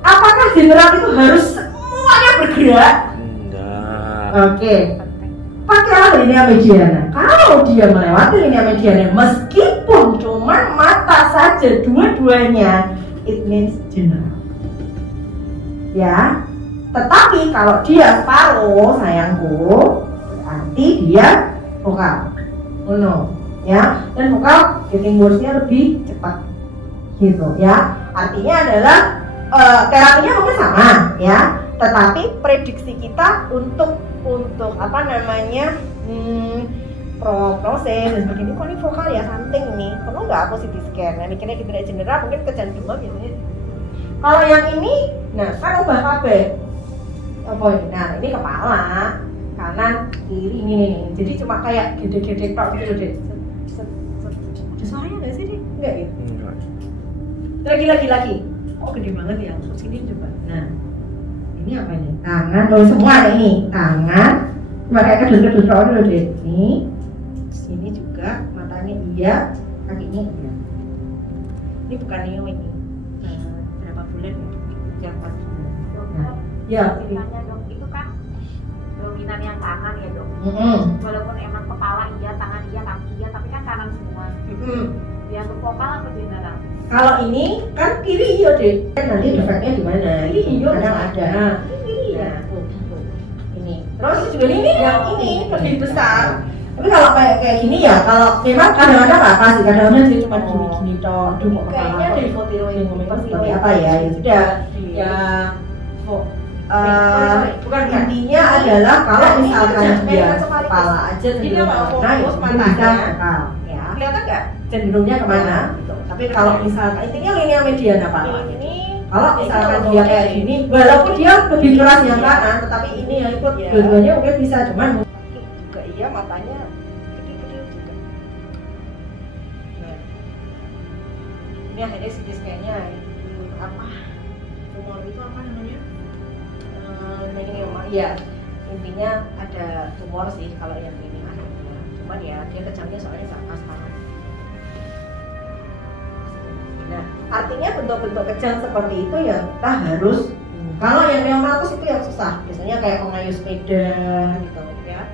Apakah general itu harus semuanya bergerak? Enggak. Oke. Pakailah linea mediana. Kalau dia melewati linea mediana, meskipun cuma mata saja dua-duanya, it means general. Ya. Tetapi kalau dia separuh, sayangku, berarti dia vokal. No. Ya. Dan vokal getting worse-nya lebih cepat. Gitu ya. Artinya adalah terapinya mungkin sama ya, tetapi prediksi kita untuk apa namanya prognosis dan sebagainya, kok ini vokal ya something nih, perlu nggak aku CT scan? Nah mikirnya kita general mungkin kejang demam biasanya. Kalau yang ini, nah kan ubah kabeh. Apa ini? Nah ini kepala kanan kiri ini nih, jadi cuma kayak gede-gede tok gitu deh. Ada suaranya nggak sih nih? Enggak ya? Lagi. Oh gede banget ya, sini coba. Nah, ini apa ini? Tangan, semua ada ini. Tangan, cuma kayak kedul-kedul dulu deh. Ini, sini juga matanya iya, kakinya iya. Ini bukan neo ini. Berapa bulan? Yang 4 bulan. Nah, ya. Tanya dok, itu kan dominan yang kanan ya dok. Walaupun emang kepala iya, tangan iya, kaki iya, tapi kan kanan semua. Dia untuk vokal apa general? Kalau ini kan kiri iyo deh. Nanti defeknya di mana? Kiri iyo kadang ada. Ini ya. Ini. Terus juga ini yang ini lebih besar. Tapi kalau kayak gini ya, kalau memang kadang-kadang nggak pas, kadang-kadang dia cuma gini-gini toh. Kayaknya dari fotiroid seperti apa ya? Ya sudah. Ya. Bukan intinya adalah kalau misalkan dia kepala aja cenderung fokus matanya, ya kelihatan nggak cenderungnya kemana? Gitu. Tapi kalau misalkan intinya linea mediana apa? Kalau misalkan dia kayak gini, walaupun dia lebih keras yang kanan, tetapi ini yang ikut dua-duanya mungkin bisa, cuman juga iya ini akhirnya CT scan-nya apa tumor itu apa namanya ya intinya ada tumor sih kalau yang ini akhirnya, cuman ya dia kejangnya soalnya pas banget. Nah artinya bentuk-bentuk kejang seperti itu ya kita harus kalau yang reumatus itu yang susah, biasanya kayak mengayuh sepeda gitu ya.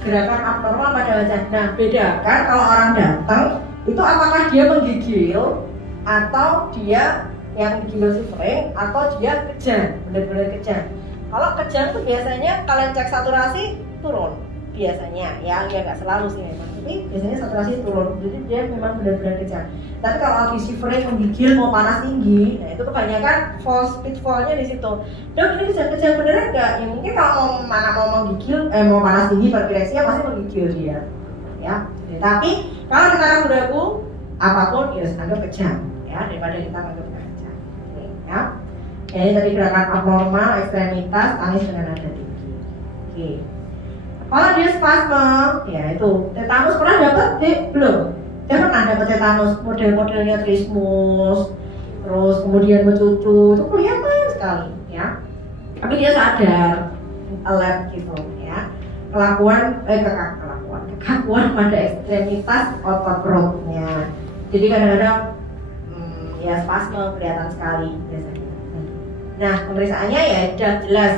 Gerakan abnormal pada wajah. Nah bedakan kalau orang datang itu apakah dia menggigil atau dia yang gigil shivering atau dia kejang, benar-benar kejang. Kalau kejang tuh biasanya kalian cek saturasi turun biasanya ya nggak selalu sih memang, tapi biasanya saturasi turun, jadi dia memang benar-benar kejang. Tapi kalau lagi shivering, menggigil, mau panas tinggi, nah itu kebanyakan pitfallnya di situ. Dok ini kejang-kejang beneran nggak? Ya mungkin kalau mau menggigil, mau panas tinggi berkreasi pasti menggigil dia, ya. Tapi kalau kita ragu-ragu apapun ya anggap kejang, ya daripada kita anggap kejang, ya. Jadi tadi gerakan abnormal, ekstremitas, tangis dengan nada tinggi. Oke. Kalau dia spasme, ya itu tetanus pernah dapat? Belum. Saya pernah dapat tetanus, model-modelnya trismus, terus kemudian mencucu, itu kelihatan sekali, ya. Tapi dia sadar, alert gitu, ya. Kekakuan pada ekstremitas otot perutnya. Jadi kadang-kadang, ya spasme kelihatan sekali biasanya. Nah pemeriksaannya ya sudah jelas.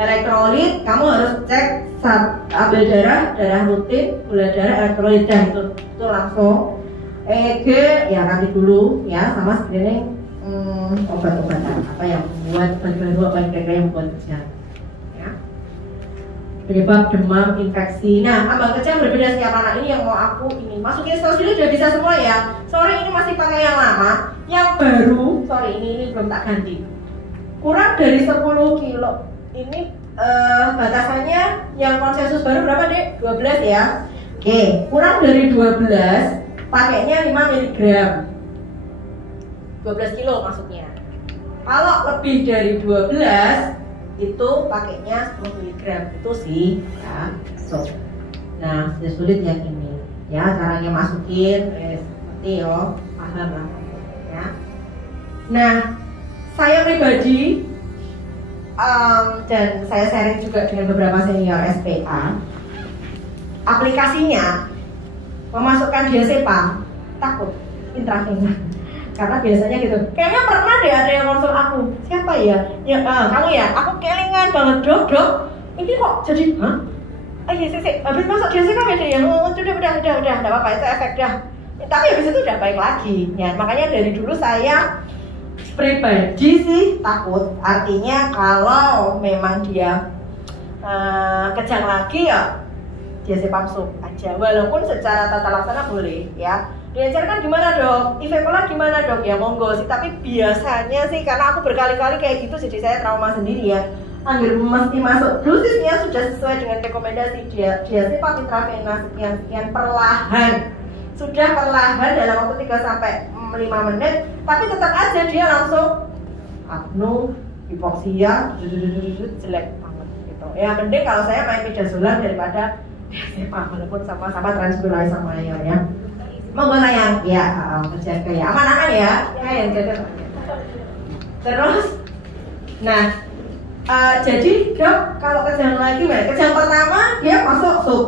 Elektrolit kamu harus cek ambil darah rutin, gula darah, elektrolit dan itu langsung. EEG ya nanti dulu ya, sama screening obat-obatan apa yang membuat baru apa yang kira-kira yang membuat kejang ya. Penyebab demam, infeksi. Nah ambang kejang berbeda setiap anak. Ini yang mau aku ini masukin stos dulu udah bisa semua ya. Sorry ini masih pakai yang lama, yang baru sorry ini belum tak ganti. Kurang dari 10 kilo ini batasannya yang konsensus baru berapa dek? 12 ya. Oke, kurang dari 12 pakainya 5 mg 12 kilo maksudnya. Kalau lebih dari 12 itu pakainya 10 mg itu sih ya. So, nah sulit yang ini ya, caranya masukin seperti paham lah ya. Nah saya pribadi dan saya sharing juga dengan beberapa senior SPA, aplikasinya memasukkan diazepam takut intravena karena biasanya gitu, kayaknya pernah deh ada yang konsul aku, siapa ya kamu ya, aku kelingan banget dok ini kok jadi iya sih habis masuk diazepam ya deh ya udah nggak apa-apa itu efek dah, tapi habis itu udah baik lagi ya. Makanya dari dulu saya pribadi sih takut, artinya kalau memang dia kejang lagi ya diazepam sub aja, walaupun secara tata laksana boleh ya. Diajarkan gimana dok, Ivepla gimana dok, ya monggo sih, tapi biasanya sih karena aku berkali-kali kayak gitu jadi saya trauma sendiri ya. Ambil mesti masuk dosisnya sudah sesuai dengan rekomendasi diazepam intravena sekian perlahan, sudah perlahan dalam waktu 3-5 menit, tapi tetap aja dia langsung apnu, hipoksia, jelek banget gitu. Ya mending kalau saya main midazolam daripada walaupun sama-sama transferase sama ya. Monggo sayang, ya menjaga ya, aman-aman ya yang jaga. Terus, nah jadi dok kalau kejang lagi, kejang pertama dia masuk sup.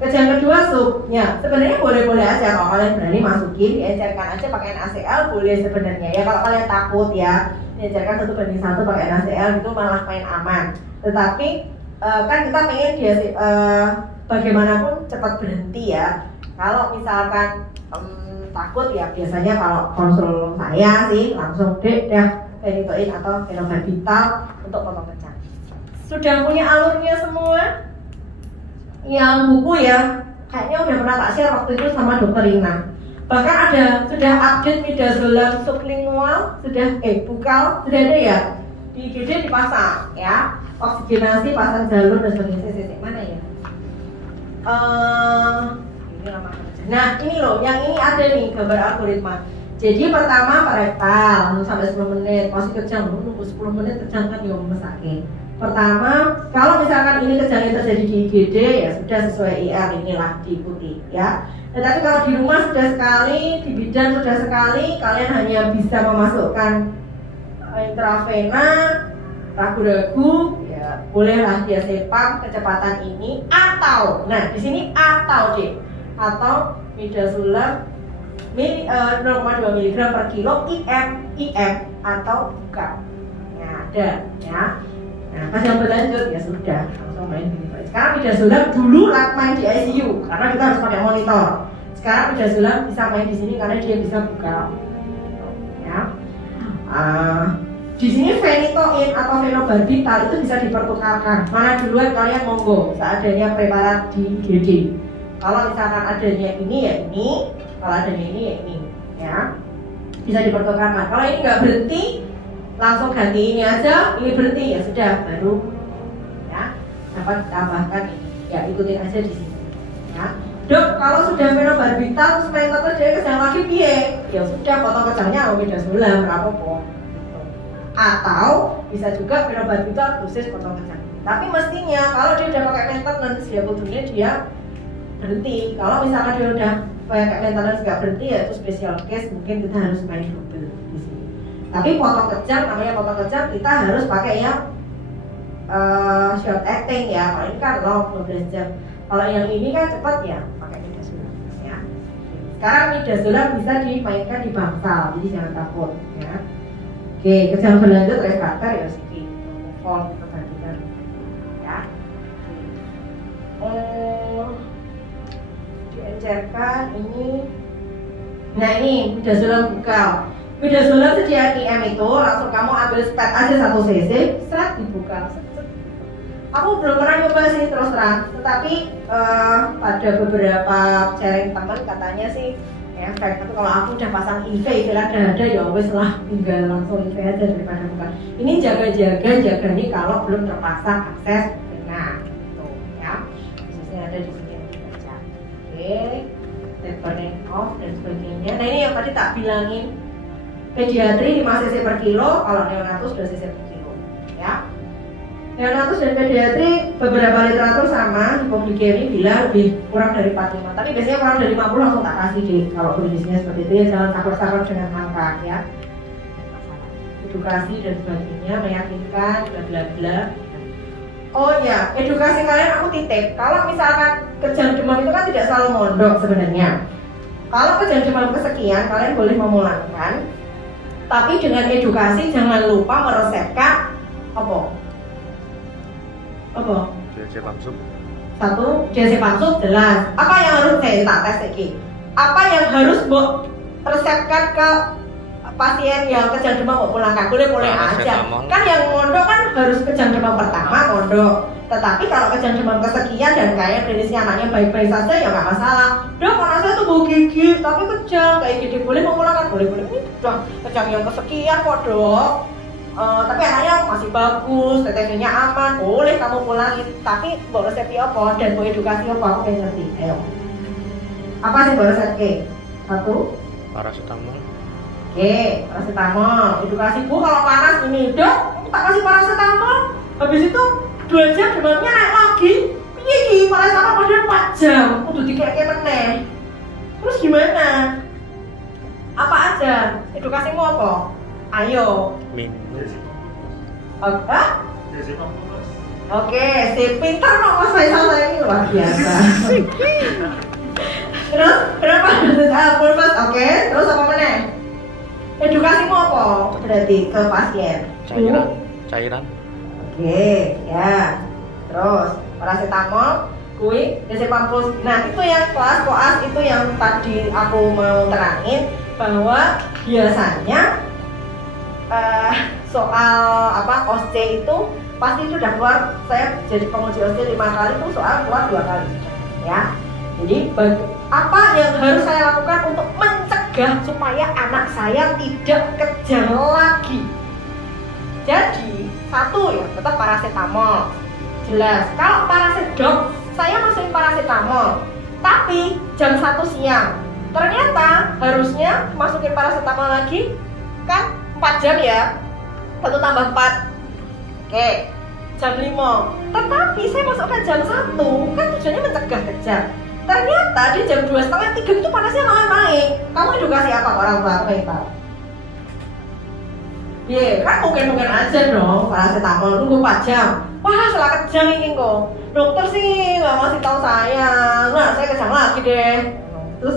Kejang kedua supnya sebenarnya boleh-boleh aja kalau kalian berani masukin, diajarkan aja pakai NaCl boleh sebenarnya ya. Kalau kalian takut ya diajarkan 1:1 pakai NaCl itu malah main aman. Tetapi kan kita pengen dia bagaimanapun cepat berhenti ya. Kalau misalkan takut ya biasanya kalau konsul saya sih langsung fenitoin atau fenobarbital untuk potong kejang. Sudah punya alurnya semua? Yang buku ya, kayaknya udah pernah tak share waktu itu sama dokter Rina. Bahkan sudah update midazolam sublingual, bukal, sudah ada ya. Di IGD dipasang ya, oksigenasi, pasang jalur dan sebagainya. Mana ya? Ini lama. Nah ini loh, yang ini ada nih gambar algoritma. Jadi pertama parektal, sampai 10 menit, masih kejang, nunggu 10 menit kejang kan ya mesake. Pertama, kalau misalkan ini kejang yang terjadi di IGD ya sudah sesuai IR, inilah diikuti ya. Tetapi kalau di rumah sudah sekali, di bidan sudah sekali, kalian hanya bisa memasukkan intravena, ragu-ragu, ya bolehlah dia sepam kecepatan ini atau, nah di sini atau deh, atau midazolam 0,2 mg per kilo IM atau bukan. Ya ada, ya. Nah pas yang berlanjut ya sudah langsung main gini. Sekarang midazolam dulu main di ICU karena kita harus pakai monitor. Sekarang midazolam bisa main di sini karena dia bisa buka. Ya. Di sini fenitoin atau fenobarbital itu bisa dipertukarkan. Mana duluan kalian monggo seadanya preparat di GD. Kalau misalkan adanya ini ya ini, kalau adanya ini ya ini, ya bisa dipertukarkan. Kalau ini nggak berhenti, langsung ganti ini aja. Ini berhenti ya sudah baru ya dapat tambahkan ini. Ya ikutin aja di sini. Ya. Dok, kalau sudah fenobarbital terus main terus dia kejang lagi piye? Ya sudah potong kejangnya midazolam apa-apa. Atau bisa juga fenobarbital dosis potong kejang. Tapi mestinya kalau dia udah pakai maintenance ya kudunya dia berhenti. Kalau misalkan dia udah pakai maintenance nggak berhenti ya itu special case, mungkin kita harus main double di sini. Tapi potong kejang, namanya potong kejang kita harus pakai yang short acting ya. Kalau ini kan long 12 jam. Kalau yang ini kan cepat ya pakai midazolam ya. Sekarang midazolam bisa dimainkan di bangsal, jadi jangan takut ya. Oke, kejang berlanjut refraktor ya sedikit form kebanyakan ya. Diencerkan ini. Nah ini midazolam bukal. Midazolam sediaan IM itu langsung kamu ambil spet aja 1 cc, serat dibuka. Aku belum pernah nyoba sih terus terang, tetapi pada beberapa sharing teman katanya sih efek. Tapi kalau aku udah pasang IV kira ada ya wes lah, tinggal langsung IV aja daripada bukan. Ini jaga nih kalau belum terpasang akses dengan tuh ya, khususnya ada di sini aja. Oke, tapering off dan sebagainya. Nah ini yang tadi tak bilangin, pediatri 5 cc per kilo, kalau neonatus 2 cc per kilo ya. Neonatus dan pediatri beberapa literatur sama, hipoglikemi bila lebih kurang dari 45. Tapi biasanya kurang dari 50 langsung tak kasih deh. Kalau kondisinya seperti itu ya jangan takut-takut dengan angka ya. Edukasi dan sebagainya, meyakinkan, bla bla bla. Oh ya, edukasi kalian aku titip. Kalau misalkan kejang demam itu kan tidak selalu mondok sebenarnya. Kalau kejang demam kesekian kalian boleh memulangkan. Tapi dengan edukasi jangan lupa meresepkan apa? Diazepam sub. Satu, diazepam sub jelas. Apa yang harus saya tak tes lagi? Apa yang harus resepkan ke pasien yang kejang demam mau pulangkan? Boleh aja. Kan yang mondok kan harus kejang demam pertama mondok. Tetapi kalau kejang demam kesekian dan kayak klinisnya anaknya baik-baik saja ya nggak masalah. Dok, anak saya tuh bau gigi tapi kejang kayak gini, boleh memulangkan? Boleh. Ini udah kejang yang kesekian kok dok. Tapi anaknya masih bagus, TTV-nya aman, boleh kamu pulangin. Tapi bawa resep apa dan bawa edukasi apa aku pengen ngerti. Ayo. Apa sih bawa resep? Satu. Paracetamol. Oke, paracetamol. Edukasi bu kalau panas ini, dok, tak kasih paracetamol. Habis itu 2 jam demamnya naik lagi. Iya, paracetamol padahal 4 jam. Udah dikeke meneh. Terus gimana? Apa aja? Edukasimu apa? Ayo. Oke, si pintar no Mas Faisal ini luar biasa. Terus kenapa harus Mas? Oke, terus apa meneh? Edukasimu apa? Berarti ke pasien. Cairan. Oke, ya. Terus paracetamol, kui, diazepam plus. Nah itu yang kelas koas itu yang tadi aku mau terangin bahwa biasanya soal apa OSCE itu pasti itu udah keluar. Saya jadi penguji OSCE 5 kali itu soal keluar 2 kali ya. Jadi apa yang harus saya lakukan untuk mencegah supaya anak saya tidak kejang lagi? Jadi satu ya tetap paracetamol jelas. Kalau paracetamol saya masukin paracetamol tapi jam 1 siang ternyata harusnya masukin paracetamol lagi kan 4 jam ya, 1 tambah 4, oke, jam 5. Tetapi saya masukkan jam 1, kan tujuannya mencegah kejang. Ternyata di jam 2:30, 3 itu panasnya malah naik. Kamu edukasi apa ke orang tua kita? Kan mungkin aja dong, paracetamol tunggu 4 jam. Wah, salah kejang ini kok. Dokter sih nggak ngasih tahu saya. Nah, saya kejang lagi deh. Terus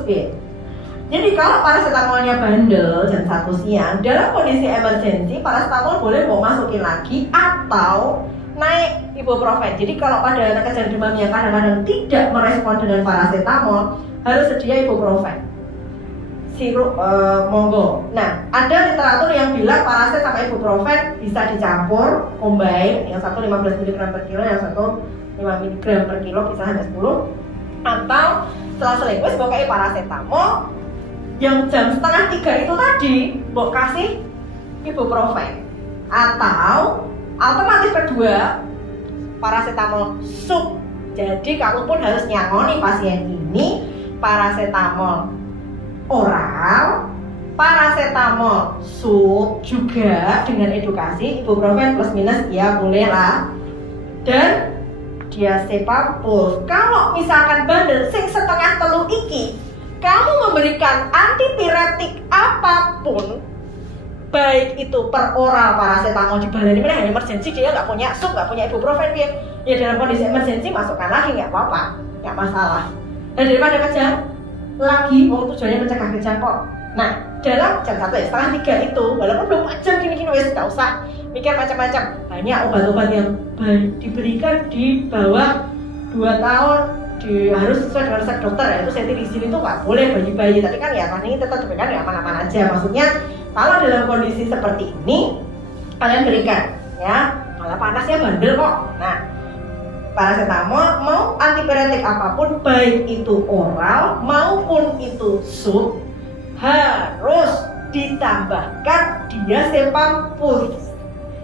jadi kalau paracetamolnya bandel jam 1 siang, dalam kondisi emergensi, paracetamol boleh mau masukin lagi atau naik ibuprofen. Jadi kalau pada anak kejang demam yang kadang-kadang tidak merespon dengan paracetamol, harus sedia ibuprofen. Sirup monggo. Nah, ada literatur yang bilang paraset sama ibuprofen bisa dicampur, combine, yang satu 15 mg per kilo, yang satu 5 mg per kilo, bisa hanya 10. Atau setelah selesai pakai paracetamol yang jam 2:30 itu tadi, mau kasih ibuprofen. Atau alternatif kedua, paracetamol sup. Jadi kamu pun harus nyangoni pasien ini paracetamol oral, paracetamol sup juga dengan edukasi, ibuprofen plus minus ya boleh lah. Dan diazepam pulse. Kalau misalkan bandel sing setengah telu iki, kamu memberikan antipiretik apapun, baik itu per oral paracetamol dibaleni mana hanya emergensi, dia nggak punya sup, nggak punya ibuprofen, dia ya dalam kondisi emergensi masukkan lagi nggak apa-apa, nggak masalah. Dan daripada kejang lagi, tujuannya mencegah kejang kok. Nah, dalam jam 1:30 itu, walaupun 24 jam gini-gini wes nggak usah mikir macam-macam. Banyak obat-obat yang diberikan di bawah 2 tahun, harus sesuai dengan resep dokter ya. Itu cetirizine itu nggak boleh bayi-bayi, tapi kan ya kan ini tetap diberikan ya aman-aman aja. Maksudnya kalau dalam kondisi seperti ini kalian berikan ya, malah panasnya bandel kok. Nah, paracetamol mau antipiretik apapun, baik itu oral maupun itu sup, harus ditambahkan diazepam pulse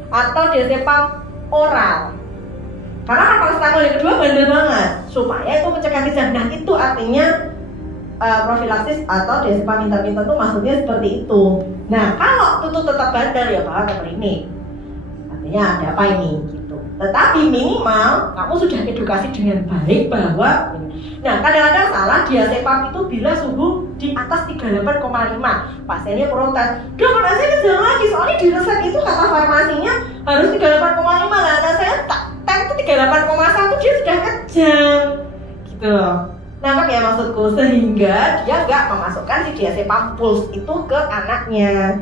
atau diazepam oral. Karena kan paracetamol yang kedua bandel banget, supaya itu mencegah kejang. Nah, itu artinya profilaksis atau diazepam minta-minta itu maksudnya seperti itu. Nah, kalau itu tetap bandel ya bawa ke klinik. Artinya ada apa ini gitu. Tetapi minimal kamu sudah edukasi dengan baik bahwa nah, kadang-kadang salah diazepam itu bila suhu di atas 38,5. Pasiennya protes, "Dok, mana saya kejang lagi, soalnya di resep itu kata farmasinya harus 38,5." Nah, saya tank itu 38,1, dia sudah kejang gitu loh. Nangkap ya maksudku, sehingga dia nggak memasukkan si diazepam pulse itu ke anaknya.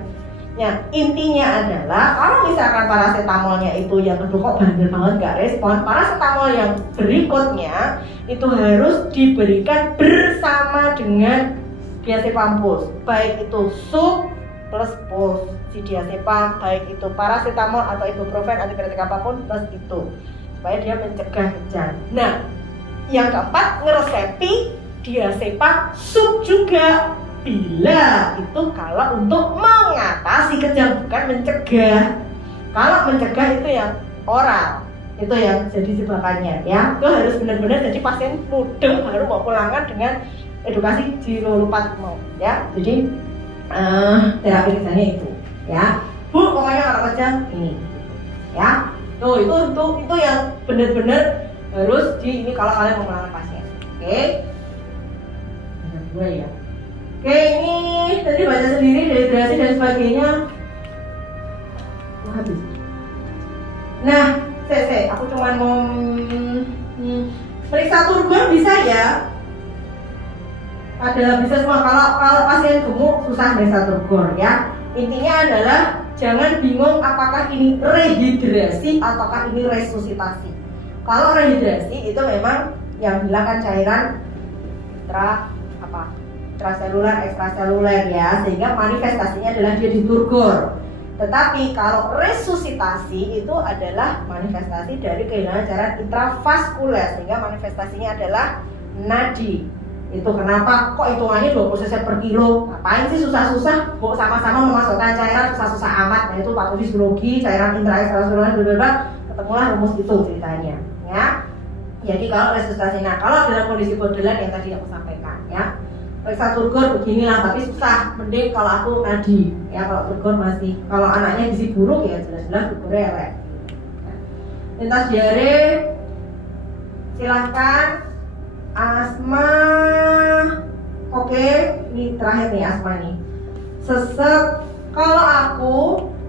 Ya, intinya adalah kalau misalkan paracetamolnya itu yang kedua kok bandel banget gak respon, paracetamol yang berikutnya itu harus diberikan bersama dengan diazepam pulse, baik itu sup plus pulse. Si diazepam baik itu paracetamol atau ibuprofen, antipiretik apapun plus itu, supaya dia mencegah kejang. Nah, yang keempat, ngeresepi diazepam sup juga. Bila itu kalau untuk mengatasi kejang, bukan mencegah. Kalau mencegah itu yang oral, itu yang jadi jebakannya ya. Itu harus benar-benar jadi pasien mudeng baru mau pulangan dengan edukasi jiro lupa mau ya. Jadi terapi kejangnya itu ya. Bu, pokoknya kalau kejang ini ya. Tuh itu yang benar-benar harus ini kalau kalian mau melayani pasien. Oke. Yang kedua ya. Oke, ini tadi baca sendiri dehidrasi dan sebagainya. Habis. Nah, aku cuma mau periksa turgor bisa ya. Ada bisa semua. Kalau pasien gemuk susah periksa turgor ya. Intinya adalah jangan bingung apakah ini rehidrasi ataukah ini resusitasi. Kalau rehidrasi itu memang yang bilang kan cairan intraseluler, ekstraseluler ya, sehingga manifestasinya adalah dia di turgor. Tetapi kalau resusitasi itu adalah manifestasi dari kehilangan cairan intravaskuler, sehingga manifestasinya adalah nadi. Itu kenapa kok hitungannya 20 cc per kilo? Ngapain sih susah-susah? Kok sama-sama memasukkan cairan susah-susah amat? Nah, itu patofisiologi, cairan intra-ekstraseluler, ketemulah rumus itu ceritanya ya. Jadi kalau resusitasi, nah kalau dalam kondisi borderline yang tadi aku sampaikan ya, periksa turgor beginilah, tapi susah. Mending kalau aku nadi ya, kalau turgor masih, kalau anaknya gizi buruk ya jelas-jelas turgornya elek. Lintas diare silahkan asma. Oke, ini terakhir nih asma nih. Sesek. Kalau aku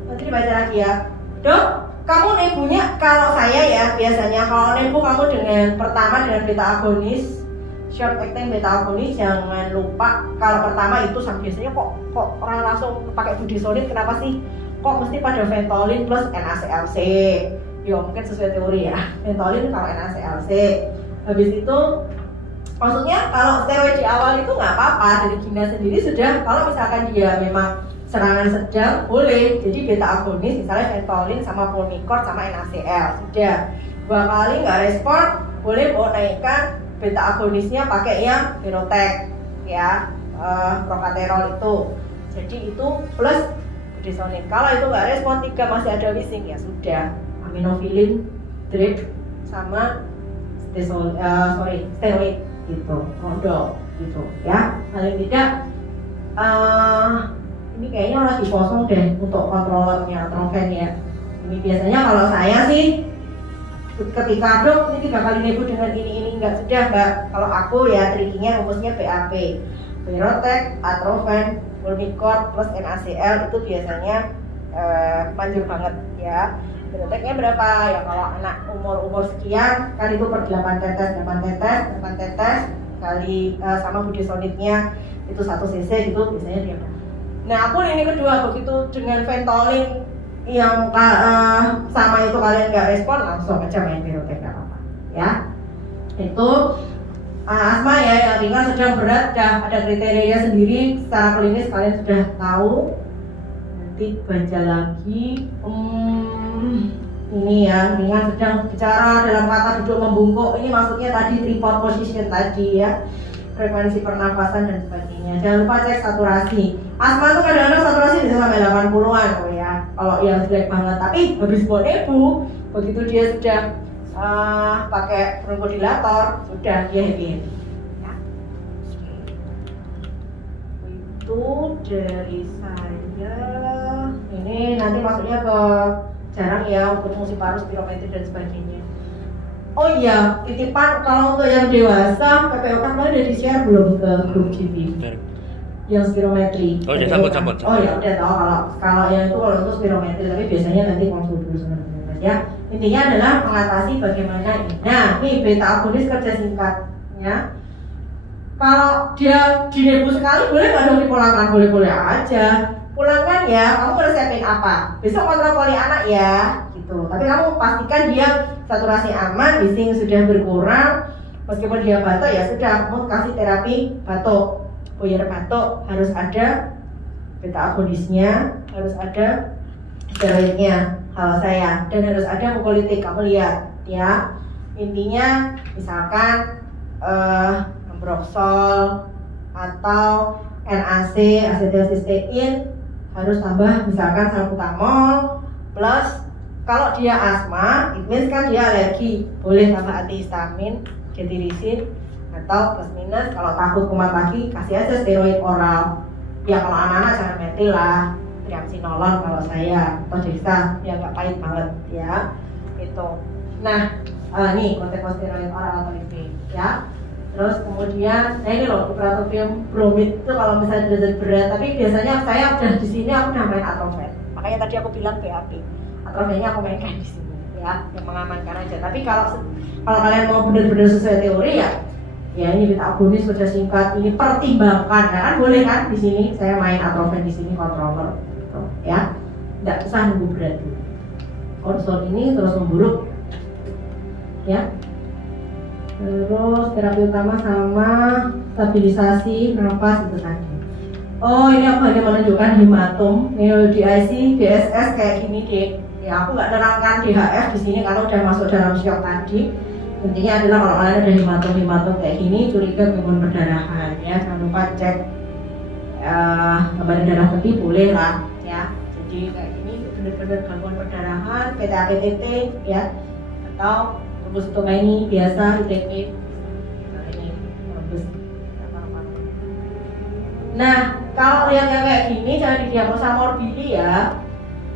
nanti dibaca lagi ya. Dok, kamu nebunya kalau saya ya biasanya kalau nebu kamu dengan pertama dengan beta agonis, short acting beta agonis, jangan lupa kalau pertama itu biasanya kok orang langsung pakai budesonide, kenapa sih? Kok mesti pada Ventolin plus NaClC? Yo mungkin sesuai teori ya. Ventolin kalau NaClC. Habis itu maksudnya kalau steroid di awal itu nggak apa-apa, dari Gina sendiri sudah kalau misalkan dia memang serangan sedang boleh, jadi beta agonis misalnya Ventolin sama Pulmicort sama NaCl sudah 2 kali nggak respon, boleh mau naikkan beta agonisnya pakai yang Virotec ya, Procaterol itu, jadi itu plus budesonide. Kalau itu nggak respon 3 masih ada wheezing ya sudah aminophilin drip sama steroid gitu, modal gitu ya. Paling tidak ini kayaknya lagi kosong deh untuk kontrolernya Atrofen ya. Ini biasanya kalau saya sih ketika dok ini 3 kali nebu dengan ini enggak, sudah enggak. Kalau aku ya trikingnya rumusnya BAP, Virotec, Atrofen, Pulmicort plus NaCl itu biasanya manjur banget ya. Virotecnya berapa ya, kalau anak umur sekian kan itu per 8 tetes kali sama budesonide-nya itu 1 cc gitu biasanya dia. Nah aku ini kedua begitu dengan Ventolin yang sama itu kalian nggak respon, langsung aja main Virotec nggak apa-apa ya. Itu asma ya yang ringan sedang berat dah ada kriterianya sendiri secara klinis kalian sudah tahu. Nanti baca lagi ini ya ringan sedang bicara dalam kata duduk membungkuk, ini maksudnya tadi tripod position tadi ya, frekuensi pernafasan dan sebagainya. Jangan lupa cek saturasi. Asma itu kadang-kadang saturasi bisa sampai 80-an ya, kalau yang jelek banget. Tapi habis nebu, begitu dia sudah pakai bronchodilator, sudah dia happy ya. Itu dari saya. Ini nanti masuknya ke jarang ya untuk fungsi paru, spirometri dan sebagainya. Oh iya, titipan kalau untuk yang dewasa, PPO kan kemarin udah di-share belum ke grup GP? Yang spirometri. Oh ya, sambut. Oh ya udah tahu kalau yang itu kalau untuk spirometri, tapi biasanya nanti konsul dulu sama teman-teman ya. Intinya adalah mengatasi bagaimana ini. Nah, ini beta agonis kerja singkat ya. Kalau dia dinebu sekali boleh nggak dong dipulangkan? Boleh-boleh aja. Pulangkan ya, kamu persiapin apa? Besok kontrol poli anak ya, gitu. Tapi kamu pastikan dia saturasi aman, wheezing sudah berkurang. Meskipun dia batuk ya sudah, kamu kasih terapi batuk. Biar batuk harus ada beta agonisnya, harus ada steroidnya, kalau saya, dan harus ada mukolytik. Kamu lihat ya. Intinya misalkan Ambroxol atau NAC, asetilsistein harus tambah misalkan salbutamol plus kalau dia asma, it means kan dia alergi, boleh tambah antihistamin, cetirizine atau plus minus. Kalau takut kumat lagi kasih aja steroid oral. Ya kalau anak-anak jangan metil lah, triamcinolone kalau saya atau dexa yang nggak pahit banget ya. Itu. Nah, nih kortikosteroid oral atau IV ya. Terus kemudian, ini loh ipratropium bromid itu kalau misalnya derajat berat, tapi biasanya saya udah di sini aku udah main Atrofen. Makanya tadi aku bilang BAP. Atrofennya aku mainkan di sini ya, yang mengamankan aja. Tapi kalau kalian mau benar-benar sesuai teori ya ini beta agonis kerja singkat, ini pertimbangkan ya kan, boleh kan di sini saya main Atrofen di sini controller gitu, ya. Nggak usah nunggu berat dulu. Konsol ini terus memburuk ya. Terus terapi utama sama stabilisasi nafas itu tadi. Oh ini aku hanya menunjukkan hematom, neurodiasis, DSS kayak gini deh. Ya aku nggak nerangkan DHF di sini karena udah masuk dalam syok tadi. Intinya adalah kalau kalian ada hematom kayak gini, curiga gangguan perdarahan ya. Jangan lupa cek gambar darah tepi boleh lah ya. Jadi kayak gini benar-benar gangguan perdarahan, PTA-PTT ya, atau Lupus ini biasa diteknik. Nah ini lupus. Nah kalau yang kayak gini jangan didiagnosa morbidi ya.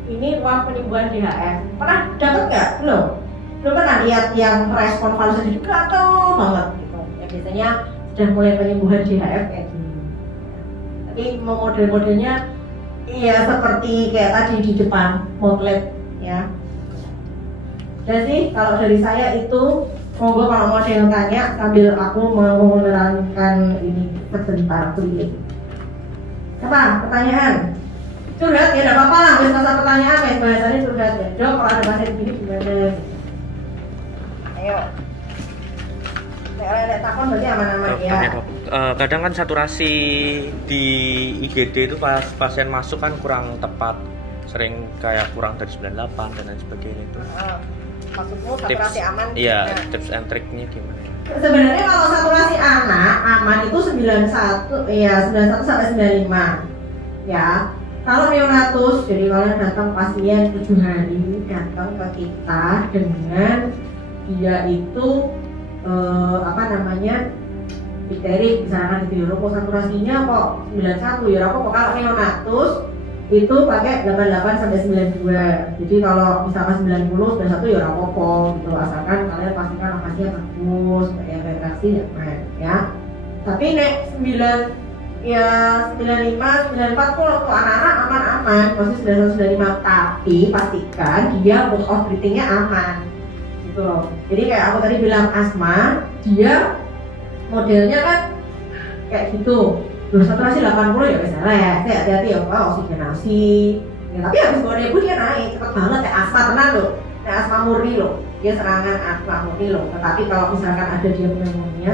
Ini ruang penyembuhan DHF. Pernah dapat nggak? Belum pernah lihat yang respon valuasi jadi gatel banget gitu. Ya biasanya sudah mulai penyembuhan DHF kayak gini. Tapi model-modelnya iya seperti kayak tadi di depan motlet ya. Dan sih kalau dari saya itu, monggo kalau mau ada yang tanya sambil aku mau menerangkan ini sebentar dulu. Apa pertanyaan? Curhat ya, tidak apa-apa lah, wis masa pertanyaan ya, bahasannya curhat ya. Dok, kalau ada pasien begini gimana? Ayo. Nek takon berarti aman-aman ya. Kadang kan saturasi di IGD itu pas pasien masuk kan kurang tepat, sering kayak kurang dari 98 dan lain sebagainya itu. Maksudmu saturasi aman? Iya, tips and triknya gimana? Sebenarnya kalau saturasi anak aman itu 91 ya 91 sampai 95 ya. Kalau neonatus, jadi kalau datang pasien 7 hari datang ke kita dengan dia itu dipterik misalkan gitu, rokok saturasinya kok 91 ya, rokok kalau neonatus itu pakai 88 sampai 92. Jadi kalau misalkan 90 91 ya rapopo gitu, asalkan kalian pastikan nafasnya bagus, kayak reaksi ya. Tapi nek 9 ya 95 94 kalau untuk anak-anak aman-aman, maksudnya 91 95, tapi pastikan dia mode of breathing-nya aman. Gitu loh. Jadi kayak aku tadi bilang asma, dia modelnya kan kayak gitu. Loh, saturasi 80 ya bisa lah ya, hati-hati ya, oksigenasi ya, tapi habis 2000 dia naik, cepet banget ya, asma tenang loh, ya, asma murni loh, dia serangan asma murni loh. Tetapi kalau misalkan ada dia pneumonia,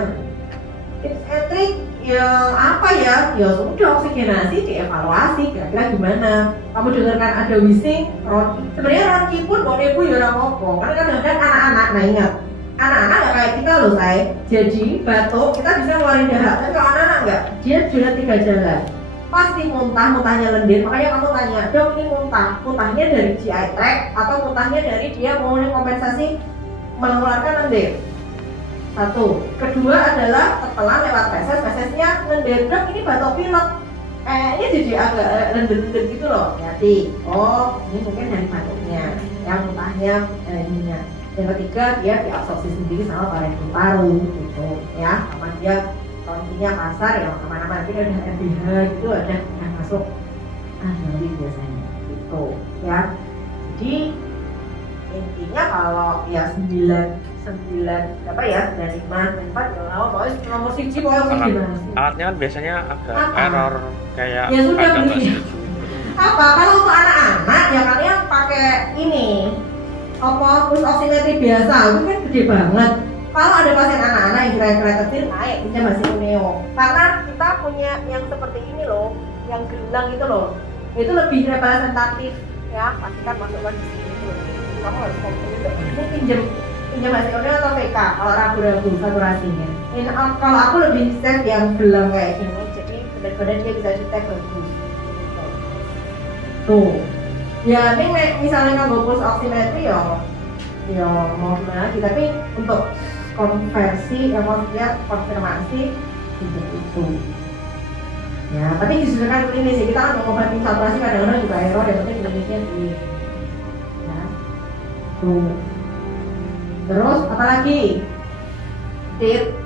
tips and trick ya apa ya, ya sudah oksigenasi, dievaluasi, kira-kira gimana. Kamu dengarkan ada wheezing, ronki, sebenarnya ronki pun 2000 ya apa-apa, karena kadang-kadang anak-anak, nah ingat, anak-anak gak kayak kita loh say. Jadi batuk kita bisa ngeluarin dahak, tapi kalau anak-anak enggak, dia sudah 3 jalan pasti muntah, muntahnya lendir. Makanya kamu tanya, dok ini muntahnya dari GI tract atau muntahnya dari dia mau kompensasi mengeluarkan lendir. Satu, kedua adalah setelah lewat fesesnya lendir, dok ini batuk pilek, ini jadi agak lendir-lendir gitu loh, hati. Oh ini mungkin dari batuknya, yang muntahnya ininya. Yang ketiga, dia diabsorpsi sendiri sama paru gitu ya, sama dia ronkinya kasar ya kemana-mana, tapi udah RBH gitu, udah masuk jadi biasanya gitu ya. Jadi intinya kalau ya 95 dari 4 ya nomor 1 pokoknya alatnya kan biasanya agak error kayak ya sudah begini. Apa kalau untuk anak-anak ya kalian pakai ini pulse oximetry biasa, itu kan gede banget. Kalau ada pasien anak-anak yang kira-kira kecil naik bisa masih neo, karena kita punya yang seperti ini loh, yang gelang itu loh, itu lebih representatif ya. Pastikan masukkan di sini tuh, kamu harus ngomong itu. Ini pinjam masih neo atau PK kalau ragu-ragu saturasinya. Ini kalau aku lebih set yang gelang kayak gini, jadi benar-benar dia bisa ditek bagus. Tuh. Ya, ini misalnya nggak pulse oximetry ya mau gimana lagi, tapi untuk konversi, maksudnya konfirmasi itu ya, tapi disesuaikan klinis ya, kita kan mengobati saturasi kadang-kadang juga error, yang penting klinisnya di ya. Tuh. Terus apalagi tip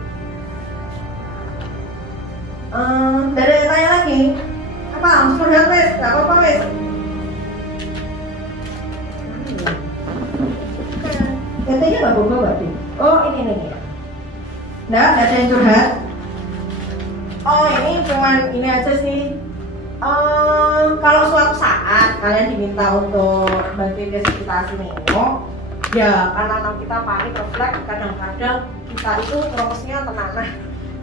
dari tanya lagi apa, sudah wes, nggak apa-apa wes. Katanya nggak bawa deh. Oh ini. Nggak ada yang curhat. Oh ini cuman ini aja sih. Kalau suatu saat kalian diminta untuk bantu resusitasi neo, ya karena kita panik refleks, kadang-kadang kita itu prosesnya tenang.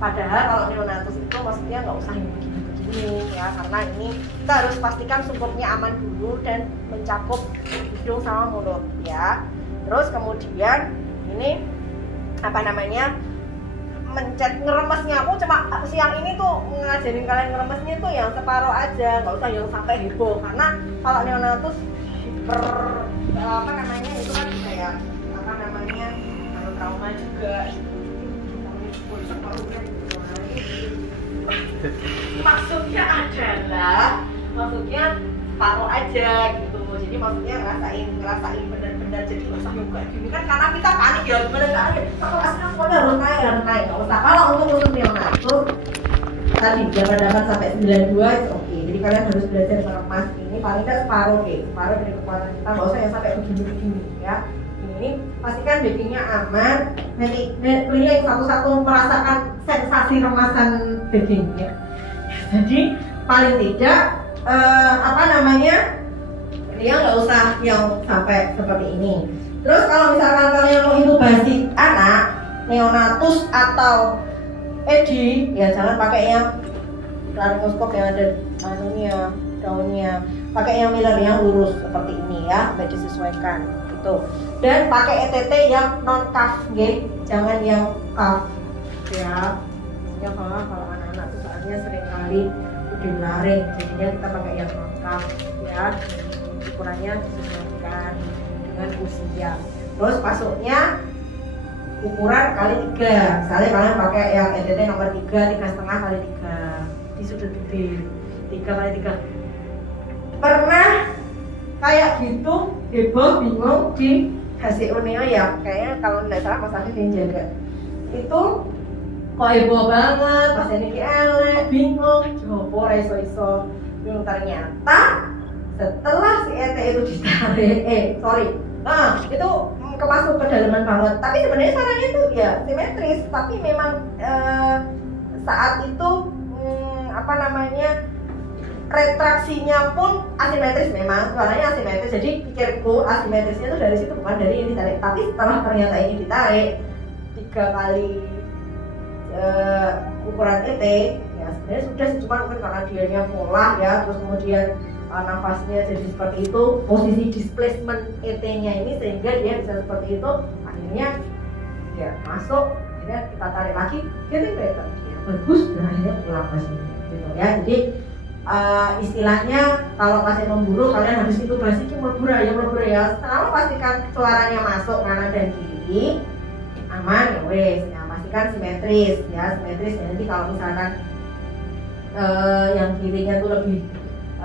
Padahal kalau neonatus itu maksudnya nggak usah yang begini ya, karena ini kita harus pastikan supportnya aman dulu dan mencakup hidung sama mulut ya. Terus kemudian ini mencet ngeremesnya. Aku cuma siang ini tuh ngajarin kalian ngeremesnya tuh yang separuh aja, nggak usah yang sampai heboh, karena kalau neonatus itu kan kayak trauma juga. Maksudnya paruh aja gitu, jadi maksudnya ngerasain bener-bener benar jadi usah yoga gini kan karena kita panik ya gimana caranya kalau aslinya semuanya harus naik nggak usah. Kalau untuk khusus neonatus tadi 8 sampai 92 itu oke. Jadi kalian harus belajar meremas ini paling tidak separuh separuh dari kekuatan kita, nggak usah yang sampai begini ya. Ini pastikan babynya aman. Nanti yang satu-satu merasakan sensasi remasan babynya. Jadi paling tidak dia nggak usah yang sampai seperti ini. Terus kalau misalkan kalian mau intubasi anak neonatus atau ED ya jangan pakai yang laryngoscope yang ada daunnya, pakai yang Miller yang lurus seperti ini ya, supaya disesuaikan gitu. Dan pakai ETT yang non cuff, jangan yang cuff ya. Ya kalau anak-anak itu soalnya sering kali udah laring, jadinya kita pakai yang non cuff ya. Ukurannya disesuaikan dengan usia. Terus masuknya ukuran kali 3. Misalnya kalian pakai yang ETT nomor 3,5 kali 3 di sudut bibir 3 kali 3. Pernah kayak gitu heboh bingung di HCO Neo ya, kayaknya kalau nggak salah Mas Afif yang jaga itu kok heboh banget pas ini elek bingung coba iso bingung. Ternyata setelah si ET itu ditarik itu kemasuk kedalaman banget, tapi sebenarnya caranya itu ya simetris, tapi memang saat itu retraksinya pun asimetris, memang suaranya asimetris. Jadi pikirku asimetrisnya itu dari situ, bukan dari ini ditarik. Tapi setelah ternyata ini ditarik 3 kali ukuran ET ya sebenarnya sudah, cuma mungkin karena dianya pola ya, terus kemudian nafasnya jadi seperti itu, posisi displacement ET-nya ini sehingga dia bisa seperti itu, akhirnya ya masuk, akhirnya kita tarik lagi jadi better ya, bagus, dan akhirnya pulang ke sini gitu ya. Jadi istilahnya kalau pasien memburu kalian habis intubasi melebur ya, selalu pastikan suaranya masuk kanan dan kiri aman ya wes ya, pastikan simetris ya, nanti kalau misalkan yang kirinya tuh lebih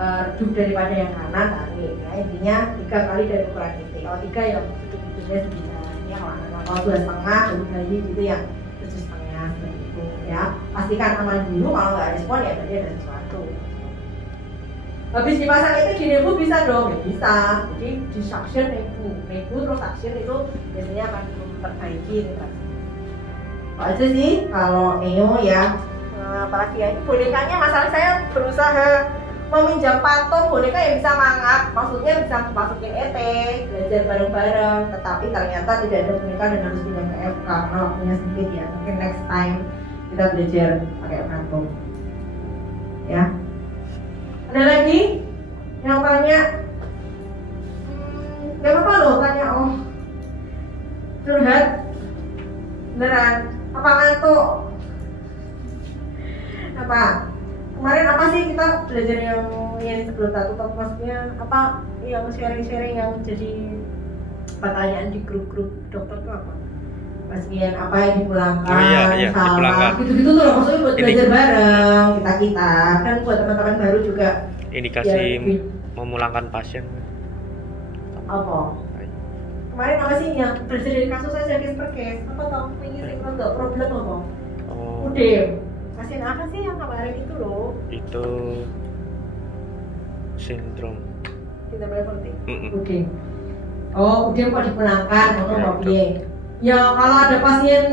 redup daripada yang kanan tarik ya, intinya 3 kali dari ukuran ET. Kalau 3 ya hidupnya 9 ya, kalau 2,5 dari bayi gitu ya 7,5 seperti itu ya. Pastikan aman dulu, kalau nggak respon ya berarti ada sesuatu. Habis dipasang itu di nebu bisa dong? Ya bisa. Jadi di suction nebu terus suction itu biasanya akan diperbaiki gitu. Aja sih kalau Neo ya. Apalagi ya ini bonekanya, masalah saya berusaha meminjam patung boneka yang bisa mangap, maksudnya bisa masukin ET, belajar bareng-bareng, tetapi ternyata tidak ada boneka dan harus pinjam ke FK karena waktunya sempit ya. Mungkin next time kita belajar pakai patung ya. Ada lagi yang tanya? Gak apa-apa loh tanya, curhat beneran, apa ngantuk? Apa? Kemarin apa sih kita belajar yang sebelum tutup, maksudnya apa yang sharing-sharing yang jadi pertanyaan di grup-grup dokter itu apa? Pasien apa yang dipulangkan, salah, gitu-gitu tuh loh, maksudnya buat belajar bareng kita kan, buat teman-teman baru juga. Indikasi ya, memulangkan pasien. Apa? Kemarin apa sih yang belajar dari kasus saya case per case? Apa tau? Ini nggak problem apa? Udah. Pasien apa sih yang kemarin itu loh? Itu sindrom Leverty. Udah. Udah kok dipulangkan atau mau piye? Ya kalau ada pasien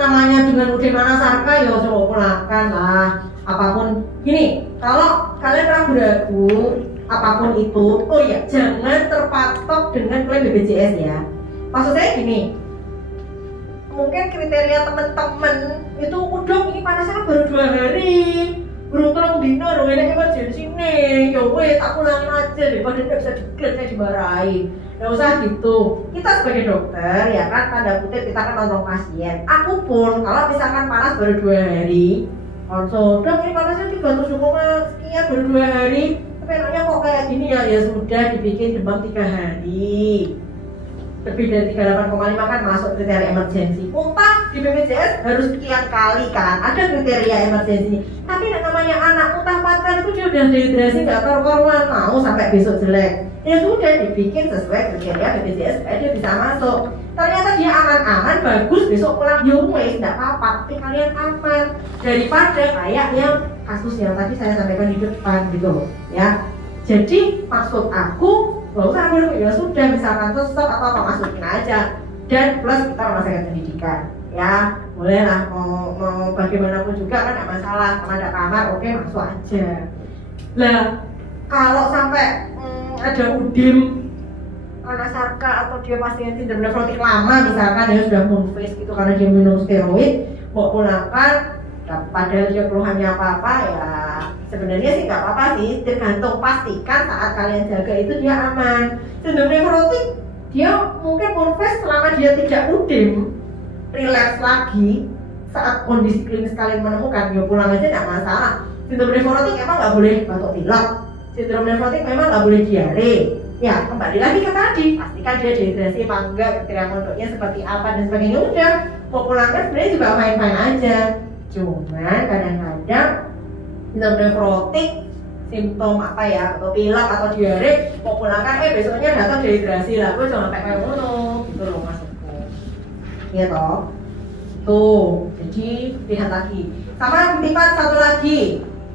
namanya dengan udah mana sarka ya coba pulangkan lah. Apapun gini, kalau kalian ragu-ragu apapun itu, jangan terpatok dengan klaim BPJS ya. Maksud saya gini, mungkin kriteria teman-teman itu udah ini panasnya kan baru 2 hari, belum terang dino, ini emergency nih, ya weh tak pulangin aja daripada tidak bisa diklaim, saya dimarahin. Nggak usah gitu. Kita sebagai dokter ya kan, tanda kutip kita kan nonton pasien. Aku pun kalau misalkan panas baru 2 hari, dok ini panasnya 300 sekian baru 2 hari, tapi enaknya kok kayak gini ya, ya sudah dibikin demam 3 hari. Lebih dari 38,5 kan masuk kriteria emergensi. Mumpah di BPJS harus sekian kali kan, ada kriteria emergensi. Tapi yang namanya namanya anak muntah 4 kali itu dia udah dehidrasi nggak karu-karuan, mau sampai besok jelek. Ya sudah dibikin sesuai kriteria BPJS supaya dia bisa masuk. Ternyata dia aman-aman, bagus, besok pulang wes nggak apa-apa, tapi kalian aman daripada kayak yang kasus yang tadi saya sampaikan di depan gitu loh ya. Jadi maksud aku nggak usah ya sudah misalkan tuh stop atau apa masukin aja, dan plus kita rumah sakit pendidikan ya boleh lah, mau bagaimanapun juga kan nggak masalah, sama ada kamar oke masuk aja. Lah kalau sampai ada udim karena sarka atau dia pasien sindrom nefrotik lama misalkan dia sudah moon phase gitu karena dia minum steroid, mau pulangkan padahal dia keluhannya apa-apa ya sebenarnya sih nggak apa-apa sih, tergantung pastikan saat kalian jaga itu dia aman. Sindrom nefrotik dia mungkin moon phase selama dia tidak udim, relax lagi saat kondisi klinis kalian menemukan, dia pulang aja nggak masalah. Sindrom nefrotik emang nggak boleh batuk pilek, sindrom nefrotik memang nggak boleh diare. Ya kembali lagi ke tadi, pastikan dia dehidrasi apa enggak, kriteria mondoknya seperti apa dan sebagainya. Udah mau pulangkan sebenarnya juga fine-fine aja. Cuman kadang-kadang sindrom nefrotik simptom apa ya, atau pilek atau diare, mau pulangkan besoknya datang dehidrasi lah, gue jangan sampai kayak ngono gitu loh maksudku. Iya toh. Tuh, jadi lihat lagi. Sama tipe satu lagi,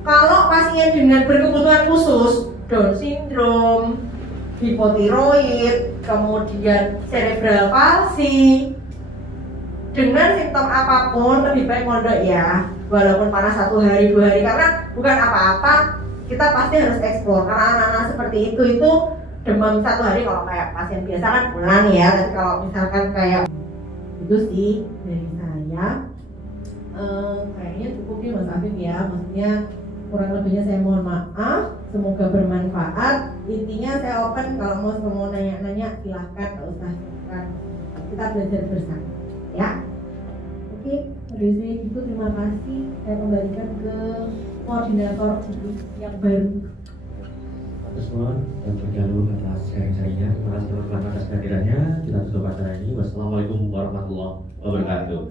kalau pasien dengan berkebutuhan khusus, Down syndrome, hipotiroid, kemudian cerebral palsy, dengan simptom apapun lebih baik mondok ya, walaupun panas 1 hari 2 hari, karena bukan apa-apa, kita pasti harus eksplor. Karena anak-anak seperti itu demam 1 hari kalau kayak pasien biasa kan pulang ya. Tapi kalau misalkan kayak itu sih dari saya, kayaknya cukup ya Mas Afif ya, maksudnya kurang lebihnya saya mohon maaf, semoga bermanfaat. Intinya saya open, kalau mau nanya-nanya silahkan, nggak usah sungkan, kita belajar bersama ya. Oke, dari saya gitu, terima kasih. Saya kembalikan ke koordinator yang baru. Atas mohon dan berjalan atas sharing-sharingnya. Terima kasih telah atas kehadirannya. Kita tutup acara ini. Wassalamualaikum warahmatullahi wabarakatuh.